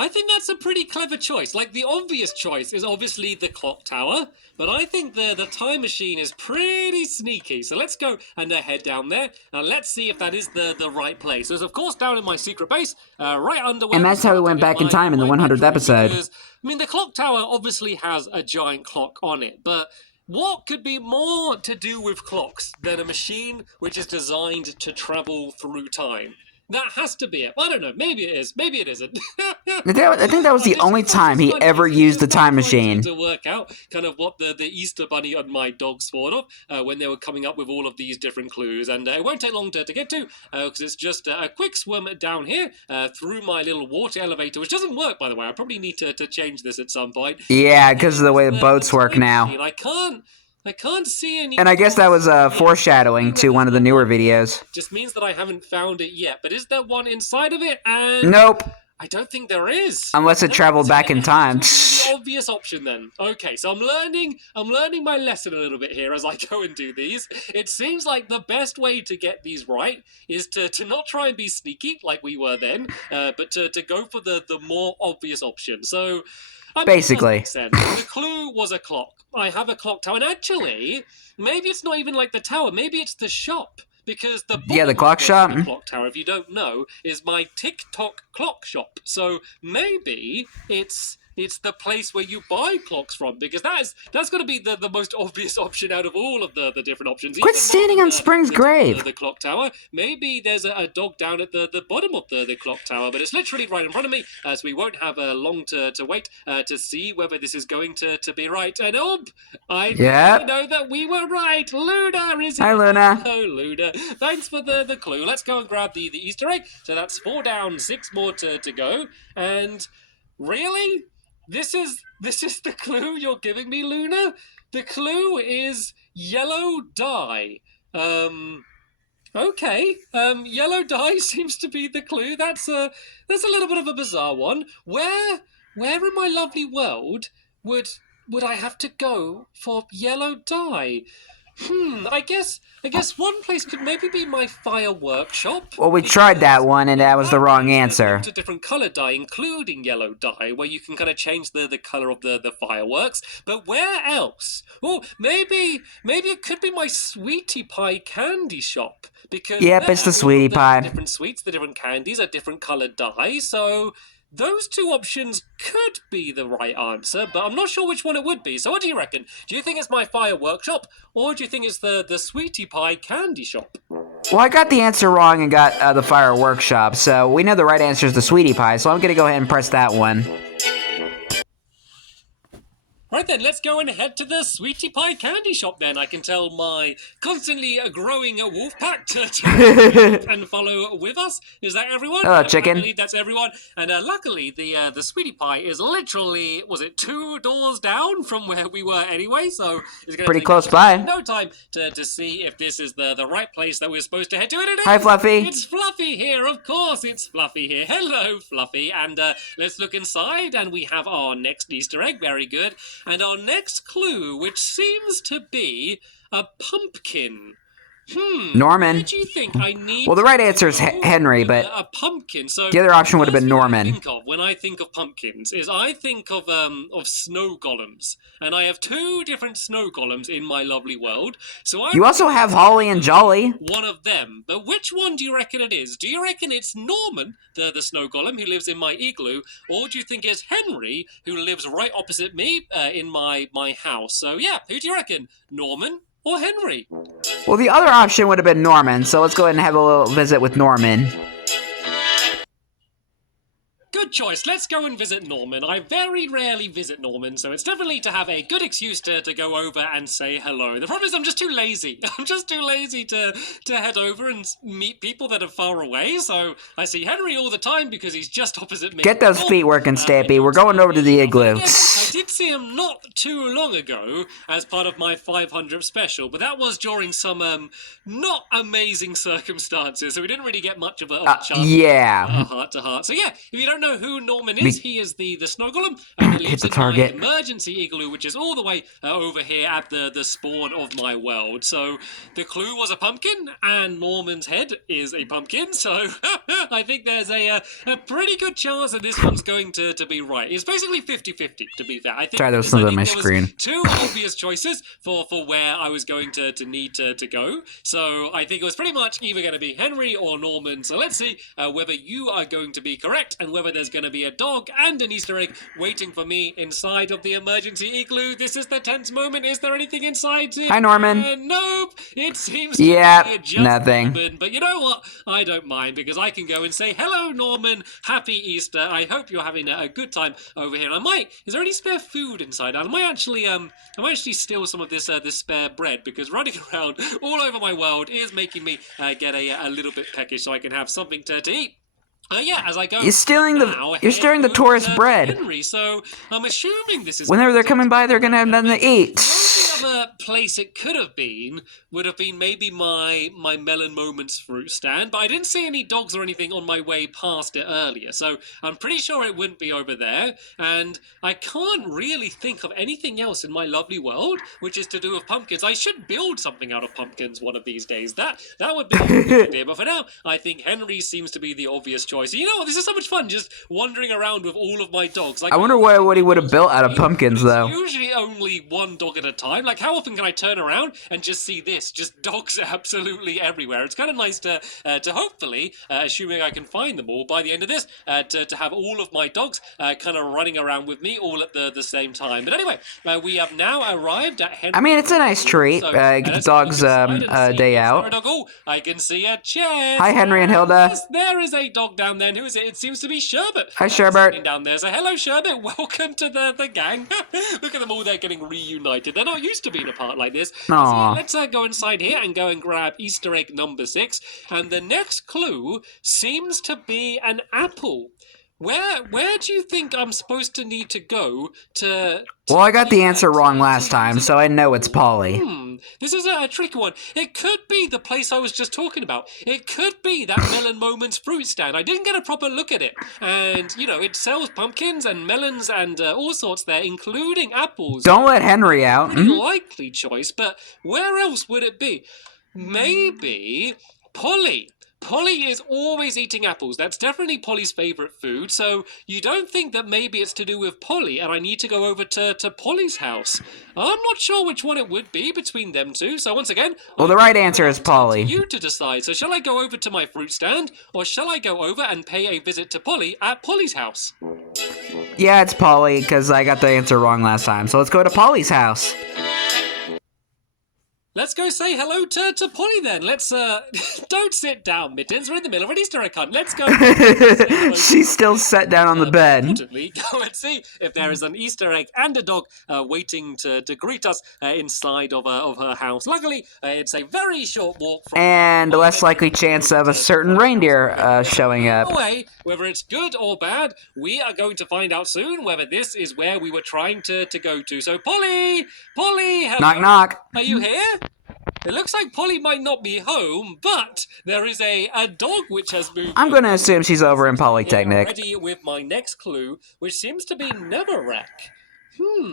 I think that's a pretty clever choice. Like, the obvious choice is obviously the clock tower, but I think the time machine is pretty sneaky. So let's go and head down there, and let's see if that is the right place. There's, of course, down in my secret base, right under where... And that's how we went back in time in the 100th episode. Because, I mean, the clock tower obviously has a giant clock on it, but... what could be more to do with clocks than a machine which is designed to travel through time? That has to be it. I don't know. Maybe it is. Maybe it isn't. I think that was the only time he ever used the time machine. To work out kind of what the Easter Bunny and my dogs thought of when they were coming up with all of these different clues. And it won't take long to get to, because it's just a quick swim down here through my little water elevator, which doesn't work, by the way. I probably need to change this at some point. Yeah, because of the way the boats work now. I can't see any. And I guess that was foreshadowing to one of the newer videos. Just means that I haven't found it yet. But is there one inside of it? And nope. I don't think there is. Unless it traveled back in time. The obvious option then. Okay, so I'm learning my lesson a little bit here as I go and do these. It seems like the best way to get these right is to not try and be sneaky like we were then, but to go for the more obvious option. So basically, the clue was a clock. I have a clock tower, and actually, maybe it's not even like the tower. Maybe it's the shop. Because the clock shop. The clock tower, if you don't know, is my TikTok clock shop. So maybe it's the place where you buy clocks from, because that's got to be the most obvious option out of all of the different options. Quit standing on Spring's grave. The clock tower. Maybe there's a dog down at the bottom of the clock tower, but it's literally right in front of me, so we won't have long to wait to see whether this is going to be right. And I know that we were right. Luna is here. Hi, Luna. Hello, Luna. Thanks for the clue. Let's go and grab the Easter egg. So that's 4 down, 6 more to go. And really? This is the clue you're giving me, Luna? The clue is yellow dye. Okay. Yellow dye seems to be the clue. That's a little bit of a bizarre one. Where in my lovely world would I have to go for yellow dye? I guess one place could maybe be my fire workshop. Well, we tried that one, and that was the wrong answer. There's a different color dye, including yellow dye, where you can kind of change the color of the fireworks. But where else? Oh, maybe it could be my Sweetie Pie candy shop. Because it's the Sweetie Pie. The different sweets, the different candies are different colored dye, so those two options could be the right answer, but I'm not sure which one it would be. So what do you reckon? Do you think it's my fire workshop, or do you think it's the Sweetie Pie candy shop? Well, I got the answer wrong and got the fire workshop, so we know the right answer is the Sweetie Pie, so I'm going to go ahead and press that one. Right then, let's go and head to the Sweetie Pie candy shop then. I can tell my constantly growing wolf pack to and follow with us. Is that everyone? Hello, chicken. I believe that's everyone. And luckily, the Sweetie Pie is literally, was it 2 doors down from where we were anyway? So it's going to pretty close by. No time to see if this is the right place that we're supposed to head to. Hi, Fluffy. It's Fluffy here, of course. It's Fluffy here. Hello, Fluffy. And let's look inside, and we have our next Easter egg. Very good. And our next clue, which seems to be a pumpkin. Norman. What do you think I need? Well, the right answer is Henry, but a pumpkin. So the other option would have been Norman. When I think of pumpkins, I think of snow golems, and I have 2 different snow golems in my lovely world. So you also have Holly and Jolly. One of them, but which one do you reckon it is? Do you reckon it's Norman, the snow golem who lives in my igloo, or do you think it's Henry who lives right opposite me in my house? So yeah, who do you reckon? Norman or Henry? Well, the other option would have been Norman, so let's go ahead and have a little visit with Norman. Good choice. Let's go and visit Norman. I very rarely visit Norman, so it's definitely to have a good excuse to go over and say hello. The problem is I'm just too lazy. I'm just too lazy to head over and meet people that are far away, so I see Henry all the time because he's just opposite me. Get those feet working, Stampy. We're going over to the igloo. I did see him not too long ago as part of my 500 special, but that was during some not amazing circumstances, so we didn't really get much of a chance. Heart to heart. So yeah, if you don't know who Norman is, he is the snow golem, and he lives in my emergency igloo, which is all the way over here at the spawn of my world. So the clue was a pumpkin, and Norman's head is a pumpkin, so I think there's a pretty good chance that this one's going to be right. It's basically 50-50, to be fair. I think there was something on my screen. 2 obvious choices for where I was going to need to go, so I think it was pretty much either going to be Henry or Norman. So let's see whether you are going to be correct and whether there's there's going to be a dog and an Easter egg waiting for me inside of the emergency igloo. This is the tense moment. Is there anything inside it? Hi, Norman. Nope. It seems Yeah, to be just nothing. Norman. But you know what? I don't mind because I can go and say, hello, Norman. Happy Easter. I hope you're having a good time over here. And is there any spare food inside? I might actually steal some of this spare bread because running around all over my world is making me get a little bit peckish, so I can have something to eat. As I go. You're stealing the tourist bread. Henry, so I'm assuming this is. Whenever they're coming by, they're gonna have nothing to eat. The only other place it could have been would have been maybe my Melon Moments fruit stand, but I didn't see any dogs or anything on my way past it earlier, so I'm pretty sure it wouldn't be over there. And I can't really think of anything else in my lovely world which is to do with pumpkins. I should build something out of pumpkins one of these days. That would be a good idea. But for now, I think Henry seems to be the obvious choice. You know what? This is so much fun just wandering around with all of my dogs. I wonder what he would have built out of pumpkins, though. Usually only one dog at a time. Like, how often can I turn around and just see this? Just dogs absolutely everywhere. It's kind of nice to hopefully, assuming I can find them all by the end of this, to have all of my dogs kind of running around with me all at the same time. But anyway, we have now arrived at Henry. I mean, it's a nice treat. Get the dogs a day out. Oh, I can see a chest. Hi, Henry and Hilda. Yes, there is a dog down there. Who is it? It seems to be Sherbet. Hi, Sherbet. Down there. So hello, Sherbet. Welcome to the gang. Look at them all. They're getting reunited. They're not used to being apart like this. Aww. So let's go inside here and go and grab Easter egg number 6. And the next clue seems to be an apple. Where do you think I'm supposed to need to go to well, I got the answer wrong last time, so I know it's Polly. This is a tricky one. It could be the place I was just talking about. It could be that Melon Moments fruit stand. I didn't get a proper look at it. And, you know, it sells pumpkins and melons and all sorts there, including apples. Don't let Henry out. Pretty likely choice, but where else would it be? Maybe Polly. Polly is always eating apples. That's definitely Polly's favourite food, so you don't think that maybe it's to do with Polly and I need to go over to Polly's house. I'm not sure which one it would be between them two, so once again... Well, the right answer is Polly. You to decide. So shall I go over to my fruit stand, or shall I go over and pay a visit to Polly at Polly's house? Yeah, it's Polly, because I got the answer wrong last time, so let's go to Polly's house. Let's go say hello to Polly then. Let's, don't sit down, Mittens. We're in the middle of an Easter egg hunt. Let's go. She's still sat down on the bed. Importantly, go and see if there is an Easter egg and a dog waiting to greet us inside of her house. Luckily, it's a very short walk from... And a less likely chance of a certain reindeer showing up. Anyway, whether it's good or bad, we are going to find out soon whether this is where we were trying to go to. So, Polly, hello. Knock, knock. Are you here? It looks like Polly might not be home, but there is a dog which has moved. I'm going to assume she's over in Polytechnic. Ready with my next clue, which seems to be Neverack.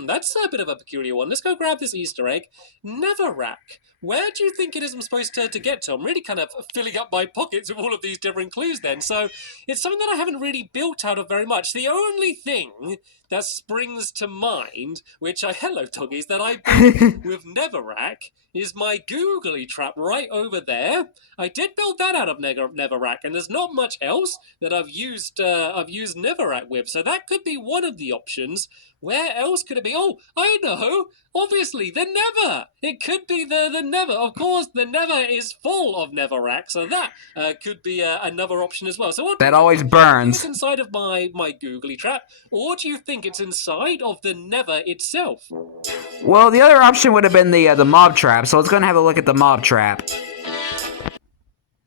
That's a bit of a peculiar one. Let's go grab this Easter egg. Neverack. Where do you think it is I'm supposed to get to? I'm really kind of filling up my pockets with all of these different clues then. So it's something that I haven't really built out of very much. The only thing that springs to mind, which hello doggies, that I built with Neverack is my googly trap right over there. I did build that out of Neverack, and there's not much else that I've used Neverack with. So that could be one of the options. Where else could it be? Oh, I know. Obviously, the Never. It could be the Never. Of course, the Never is full of Neverack, so that could be another option as well. So what that always burns. Is inside of my googly trap, or do you think it's inside of the Never itself? Well, the other option would have been the mob trap, so let's go and have a look at the mob trap.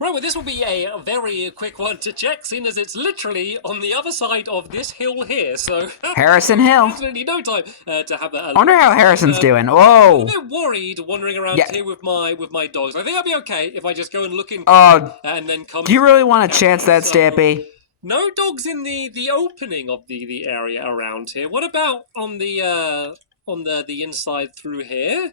Right, well, this will be a very quick one to check, seeing as it's literally on the other side of this hill here, so... Harrison Hill. Absolutely no time to have that... I wonder how Harrison's doing. Whoa! I'm a bit worried wandering around here with my dogs. I think I'll be okay if I just go and look in and then come... Do you really want to chance that, Stampy? No dogs in the opening of the area around here. What about on the inside through here?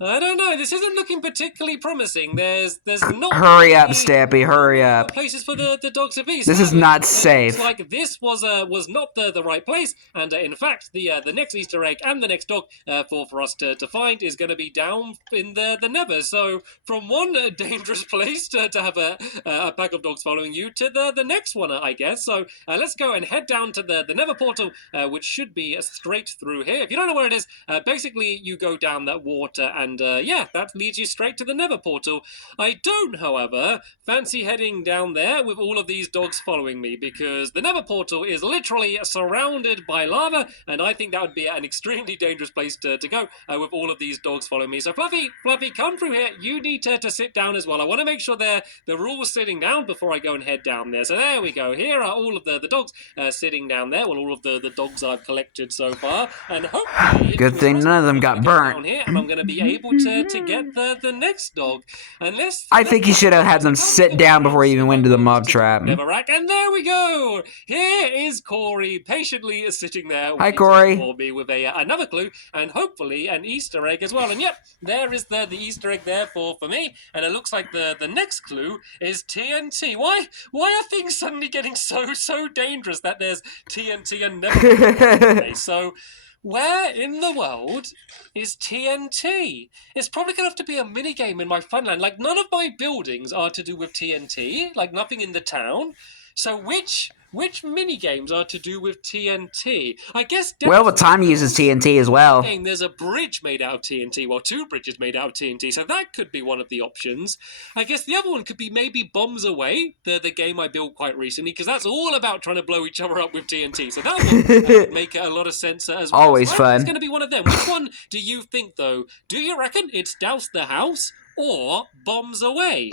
I don't know. This isn't looking particularly promising. There's not. Hurry up, Stampy. Hurry up. Places for the dogs to be. This is not safe. It looks like this was not the right place, and in fact, the next Easter egg and the next dog for us to find is going to be down in the Nether. So from one dangerous place to have a pack of dogs following you to the next one, I guess. So let's go and head down to the Nether portal, which should be straight through here. If you don't know where it is, basically you go down that water. And yeah, that leads you straight to the Nether portal. I don't, however, fancy heading down there with all of these dogs following me, because the Nether portal is literally surrounded by lava, and I think that would be an extremely dangerous place to go with all of these dogs following me. So Fluffy, come through here. You need to sit down as well. I want to make sure they're all sitting down before I go and head down there. So there we go. Here are all of the dogs sitting down there. Well, all of the dogs I've collected so far, and hopefully good thing none of them got burnt. Here, and I'm going to be able to get the next dog. Unless I think you should have had them sit down before you even went to the mob trap. And there we go. Here is Corey patiently sitting there. Hi, Corey. For me with another clue and hopefully an Easter egg as well. And yep, there is the Easter egg there for me. And it looks like the next clue is TNT. Why are things suddenly getting so dangerous that there's TNT and never? So where in the world is TNT? It's probably going to have to be a minigame in my funland. Like, none of my buildings are to do with TNT. Like, nothing in the town. So which minigames are to do with TNT? I guess... Well, the time uses TNT as well. There's a bridge made out of TNT. Well, two bridges made out of TNT. So that could be one of the options. I guess the other one could be maybe Bombs Away, the game I built quite recently, because that's all about trying to blow each other up with TNT. So that one would make a lot of sense as well. Always so fun. It's going to be one of them. Which one do you think, though? Do you reckon it's Douse the House or Bombs Away?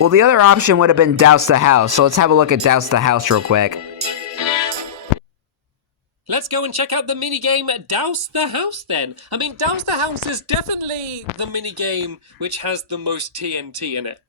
Well, the other option would have been Douse the House, so let's have a look at Douse the House real quick. Let's go and check out the minigame Douse the House then. I mean, Douse the House is definitely the minigame which has the most TNT in it.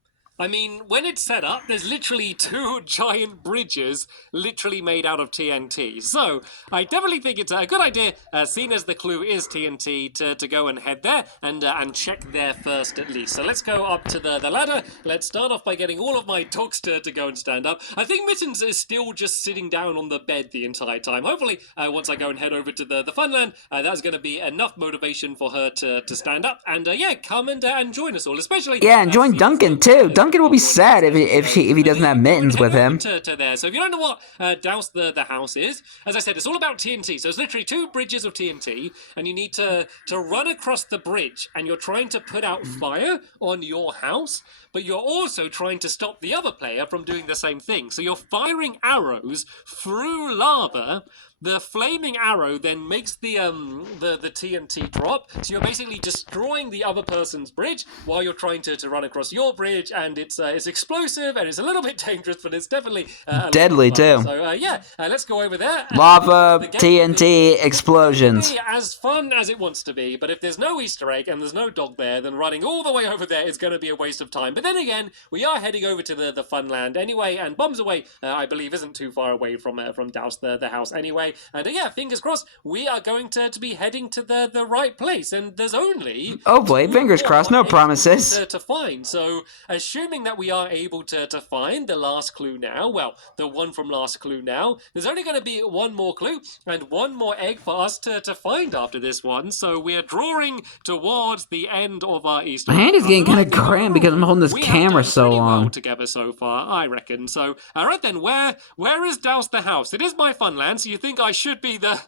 I mean, when it's set up, there's literally two giant bridges literally made out of TNT. So, I definitely think it's a good idea, seeing as the clue is TNT, to go and head there and check there first at least. So let's go up to the ladder. Let's start off by getting all of my dogs to go and stand up. I think Mittens is still just sitting down on the bed the entire time. Hopefully, once I go and head over to the funland, that's going to be enough motivation for her to stand up. And yeah, come and join us all, especially... Yeah, and join Duncan too. Duncan will be sad if he doesn't have Mittens with him. To there. So if you don't know what Douse the House is, as I said, it's all about TNT. So it's literally two bridges of TNT, and you need to run across the bridge, and you're trying to put out fire on your house, but you're also trying to stop the other player from doing the same thing. So you're firing arrows through lava. The flaming arrow then makes the TNT drop, so you're basically destroying the other person's bridge while you're trying to run across your bridge, and it's explosive and it's a little bit dangerous, but it's definitely deadly too. So yeah, let's go over there. Lava, TNT, explosions. As fun as it wants to be, but if there's no Easter egg and there's no dog there, then running all the way over there is going to be a waste of time. But then again, we are heading over to the funland anyway, and Bombs Away, I believe, isn't too far away from Douse the House anyway. And yeah, fingers crossed, we are going to be heading to the right place. And there's only... Oh boy, fingers crossed, no promises. To find. So, assuming that we are able to find the last clue now, well, the one from last clue now, there's only going to be one more clue and one more egg for us to find after this one. So, we're drawing towards the end of our Easter egg. My hand is getting kind of cramped because I'm holding this camera so long. Well together so far, I reckon. So, alright then, where is Douse the House? It is my funland, so you think I should be the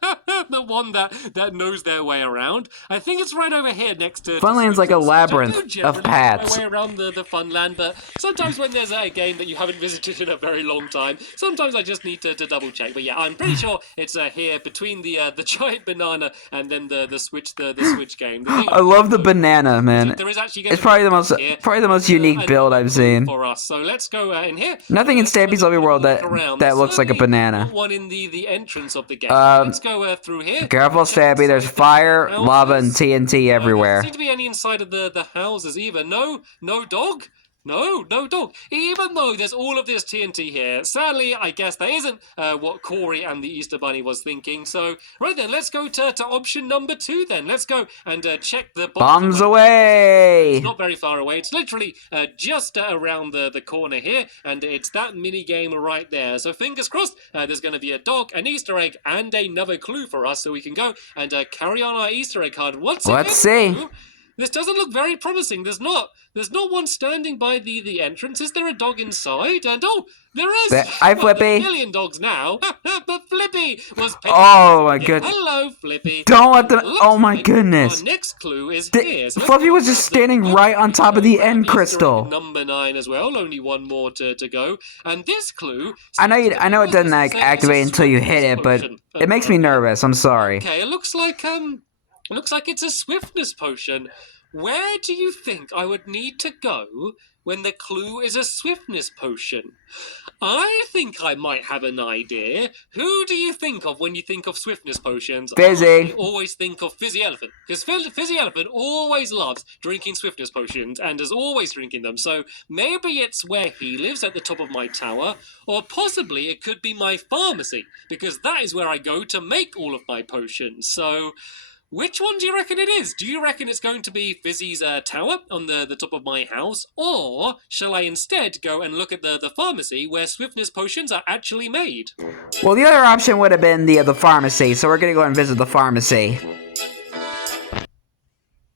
the one that knows their way around. I think it's right over here next to... Funland's like a labyrinth of paths. My way around the funland, but sometimes when there's a game that you haven't visited in a very long time, sometimes I just need to double check. But yeah, I'm pretty sure it's here between the giant banana and then the switch game. I love the banana, man. There is actually it's probably the most unique build I've seen for us. So let's go in here. Nothing in Stampy's Lovely World that looks like a banana. One in the entrance of the game. Let's go through here. Careful, Stampy. There's fire, lava, and TNT everywhere. There doesn't seem to be any inside of the houses either. No dog. No, no dog. Even though there's all of this TNT here, sadly, I guess that isn't what Corey and the Easter Bunny was thinking. So, right then, let's go to option number 2 then. Let's go and check the Bombs away! It's not very far away. It's literally just around the corner here, and it's that mini game right there. So, fingers crossed, there's going to be a dog, an Easter egg, and another clue for us so we can go and carry on our Easter egg hunt. Let's see. This doesn't look very promising. There's not one standing by the entrance. Is there a dog inside? And oh, there is. Hi, Flippy. There's a million dogs now. But Flippy was. Oh my goodness. Hello, Flippy. Don't let them. Oh my goodness. Our next clue is here. So Fluffy was just standing right on top of the end crystal. Number 9 as well. Only one more to go. And this clue. I know it doesn't activate until you hit it, but it makes me nervous. I'm sorry. Okay, it looks like it's a swiftness potion. Where do you think I would need to go when the clue is a swiftness potion? I think I might have an idea. Who do you think of when you think of swiftness potions? Fizzy. I always think of Fizzy Elephant, because Fizzy Elephant always loves drinking swiftness potions and is always drinking them. So maybe it's where he lives at the top of my tower, or possibly it could be my pharmacy, because that is where I go to make all of my potions. So which one do you reckon it is? Do you reckon it's going to be Fizzy's tower on the top of my house? Or shall I instead go and look at the pharmacy where swiftness potions are actually made? Well, the other option would have been the pharmacy, so we're going to go and visit the pharmacy.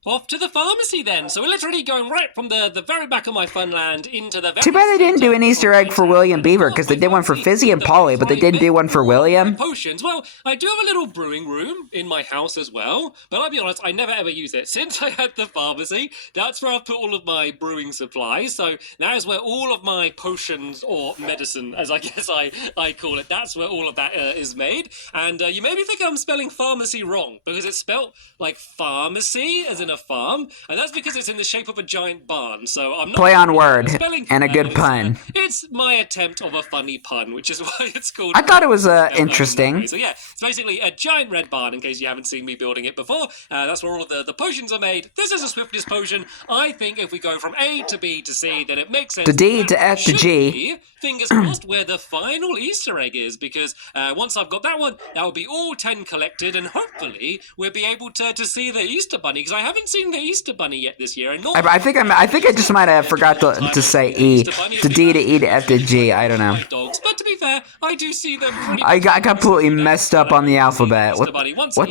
Off to the pharmacy then. So we're literally going right from the very back of my funland into the very... Too bad they didn't do an Easter egg for William Beaver, because they did one for Fizzy and Polly, but they didn't do one for William. Potions. Well, I do have a little brewing room in my house as well, but I'll be honest, I never ever use it. Since I had the pharmacy, that's where I've put all of my brewing supplies. So that is where all of my potions, or medicine, as I guess I call it, that's where all of that is made. And you may be thinking I'm spelling pharmacy wrong, because it's spelt like pharmacy, as in a farm, and that's because it's in the shape of a giant barn. So I'm not play on word spelling, and a good pun. It's my attempt of a funny pun, which is why it's called. I thought it was interesting. So yeah, it's basically a giant red barn. In case you haven't seen me building it before, that's where all of the potions are made. This is a swiftness potion. I think if we go from A to B to C, then it makes sense. To D to F to G. Be, fingers crossed, where the final Easter egg is, because once I've got that one, that will be all 10 collected, and hopefully we'll be able to see the Easter Bunny, because I haven't seen the Easter Bunny yet this year. And I think I just might have forgot to say E to D to E to F to G. I don't know. Dogs. But to be fair, I do see them. I got completely messed up on the alphabet. What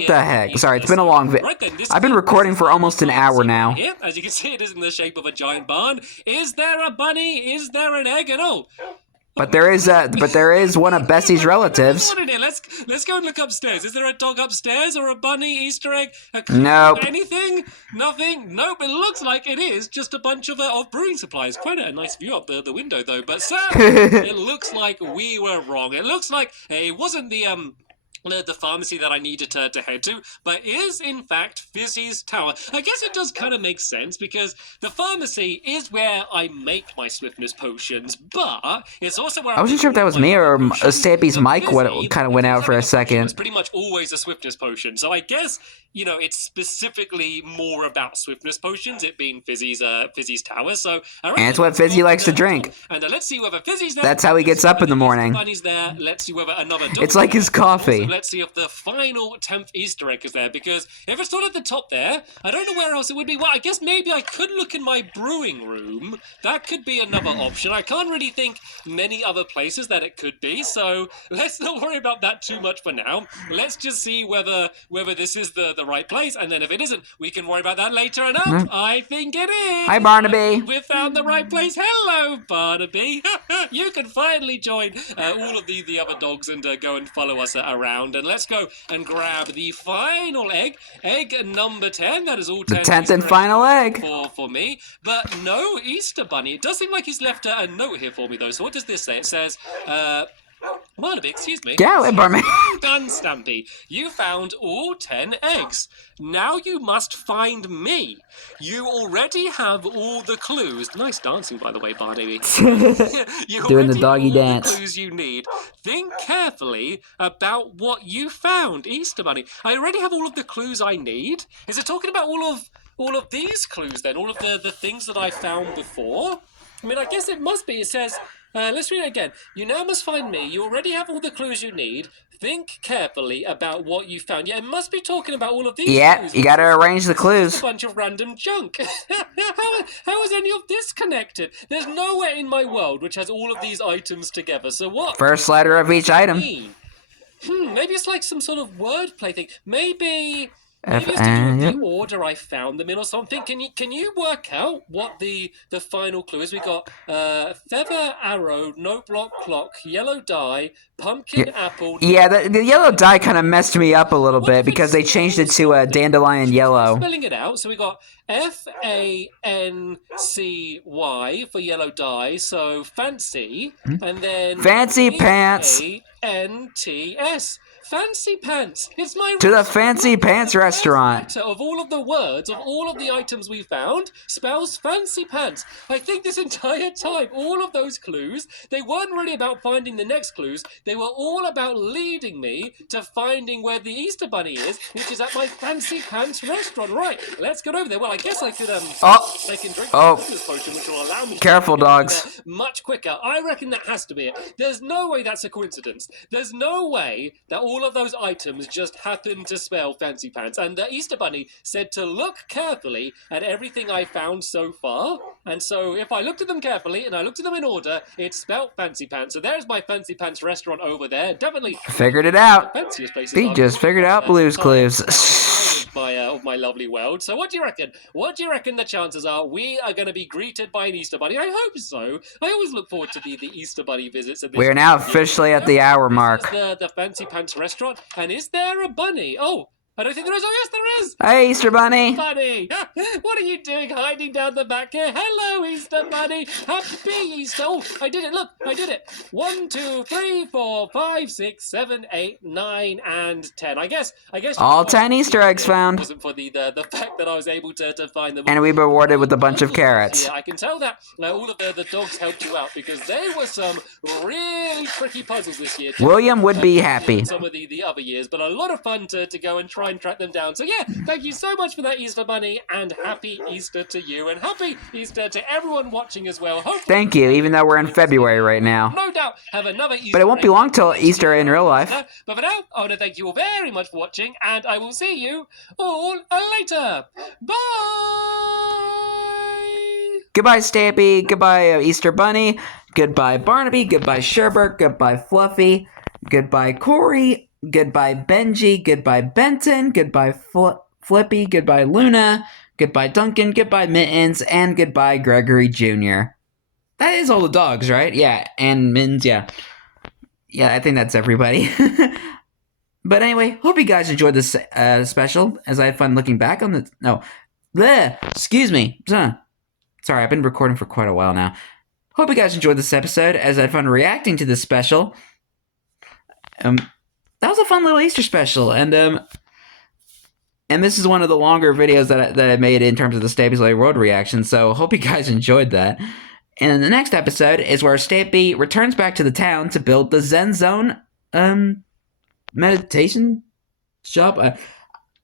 the heck? Sorry, it's been a long video. I've been recording for almost an hour now. Here, as you can see, it is in the shape of a giant barn. Is there a bunny? Is there an egg? And oh. But there is one of Bessie's relatives. Let's go and look upstairs. Is there a dog upstairs or a bunny Easter egg? Nope. Anything? Nothing? Nope. It looks like it is just a bunch of brewing supplies. Quite a nice view up the window though. But sadly, it looks like we were wrong. It looks like it wasn't the pharmacy that I needed to head to, but is in fact Fizzy's tower. I guess it does kind of make sense, because the pharmacy is where I make my swiftness potions, but it's also where I wasn't sure if that was me or Stampy's mic kind of went out for a second. It's pretty much always a swiftness potion, so I guess, you know, it's specifically more about swiftness potions, it being Fizzy's tower. So and it's what Fizzy likes to drink. And let's see whether Fizzy's there. That's how he gets up in the morning. Bunny's there. Let's see whether another dog. It's like his coffee. So let's see if the final 10th Easter egg is there, because if it's not at the top there, I don't know where else it would be. Well, I guess maybe I could look in my brewing room. That could be another option. I can't really think many other places that it could be, so let's not worry about that too much for now. Let's just see whether this is the right place, and then if it isn't, we can worry about that later on up. I think it is. Hi, Barnaby. We found the right place. Hello, Barnaby. You can finally join all of the other dogs and go and follow us around, and let's go and grab the final egg number 10. That is all 10. The 10th and final egg for me, but no Easter Bunny. It does seem like he's left a note here for me though. So what does this say? It says, Barnaby, excuse me. Yeah, Barnaby. Well done, Stampy. You found all 10 eggs. Now you must find me. You already have all the clues. Nice dancing, by the way, Barnaby. Doing the doggy dance. The clues you need. Think carefully about what you found, Easter Bunny. I already have all of the clues I need. Is it talking about all of these clues then? All of the things that I found before? I mean, I guess it must be. It says, let's read it again. You now must find me. You already have all the clues you need. Think carefully about what you found. Yeah, it must be talking about all of these Yeah, clues. you gotta arrange the Just clues. a bunch of random junk. How is any of this connected? There's nowhere in my world which has all of these items together. So what? First letter of each item. Mean? Maybe it's like some sort of wordplay thing. Maybe F it's to do with the N. order I found them in or something. Can you work out what the final clue is? We got feather, arrow, note block, clock, yellow die, pumpkin, apple. Yeah, the yellow dye kind of messed me up a little bit because they changed it to a dandelion yellow. Spelling it out. So we got FANCY for yellow dye. So fancy, and then Fancy pants. ANTS. Fancy pants. It's my To the Fancy Pants restaurant. letter of all of the words of all of the items we found spells fancy pants. I think this entire time, all of those clues, they weren't really about finding the next clues. They were all about leading me to finding where the Easter Bunny is, which is at my Fancy Pants restaurant. Right, let's get over there. Well, I guess I could I can drink this potion, which will allow me to Careful, dogs. much quicker. I reckon that has to be it. There's no way that's a coincidence. There's no way that all of those items just happen to spell fancy pants. And the Easter Bunny said to look carefully at everything I found so far. And so if I looked at them carefully and I looked at them in order, it spelled fancy pants. So there's my Fancy Pants restaurant over there. Definitely Figured it out. fanciest places. He just figured out Blue's Clues. Of my lovely world. So what do you reckon? What do you reckon the chances are we are going to be greeted by an Easter Bunny? I hope so. I always look forward to the Easter Bunny visits. We are now officially at the hour mark. This is the Fancy Pants restaurant. And is there a bunny? Oh, I don't think there is. Oh, yes, there is. Hey, Easter Bunny. Bunny, what are you doing hiding down the back here? Hello, Easter Bunny. Happy Easter. Oh, I did it. Look, I did it. 1, 2, 3, 4, 5, 6, 7, 8, 9, and 10. I guess. All 10 Easter eggs found. Wasn't for the fact that I was able to find them. And we were rewarded with a bunch of carrots. Yeah, I can tell that all of the dogs helped you out because there were some really tricky puzzles this year. William would be happy. Some of the other years, but a lot of fun to go and try and track them down. So yeah, thank you so much for that, Easter Bunny, and happy Easter to you, and happy Easter to everyone watching as well. Hopefully, Thank you, even though we're in February right now. no doubt have another Easter. But it won't be long till Easter in real life. But for now, I want to thank you all very much for watching, and I will see you all later. Bye! Goodbye, Stampy. Goodbye, Easter Bunny. Goodbye, Barnaby. Goodbye, Sherbert. Goodbye, Fluffy. Goodbye, Corey. Goodbye, Benji. Goodbye, Benton. Goodbye, Flippy. Goodbye, Luna. Goodbye, Duncan. Goodbye, Mittens. And goodbye, Gregory Jr. That is all the dogs, right? Yeah, and Mittens, yeah. Yeah, I think that's everybody. But anyway, hope you guys enjoyed this special, as I had fun looking back on the... No. Bleh, excuse me. Sorry, I've been recording for quite a while now. Hope you guys enjoyed this episode, as I had fun reacting to this special. That was a fun little Easter special, and this is one of the longer videos that I made in terms of the Stampy's Lovely World reaction, so hope you guys enjoyed that. And the next episode is where Stampy returns back to the town to build the Zen Zone, meditation shop?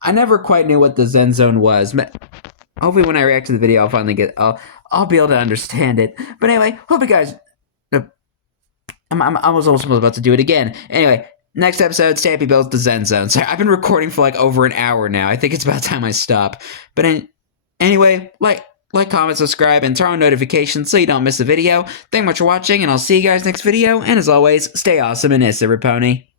I never quite knew what the Zen Zone was. Hopefully when I react to the video, I'll finally I'll be able to understand it. But anyway, hope you guys... I was almost about to do it again. Anyway, next episode, Stampy builds the Zen Zone. Sorry, I've been recording for like over an hour now. I think it's about time I stop. But anyway, like, comment, subscribe, and turn on notifications so you don't miss a video. Thank you much for watching, and I'll see you guys next video. And as always, stay awesome and Issa Pony.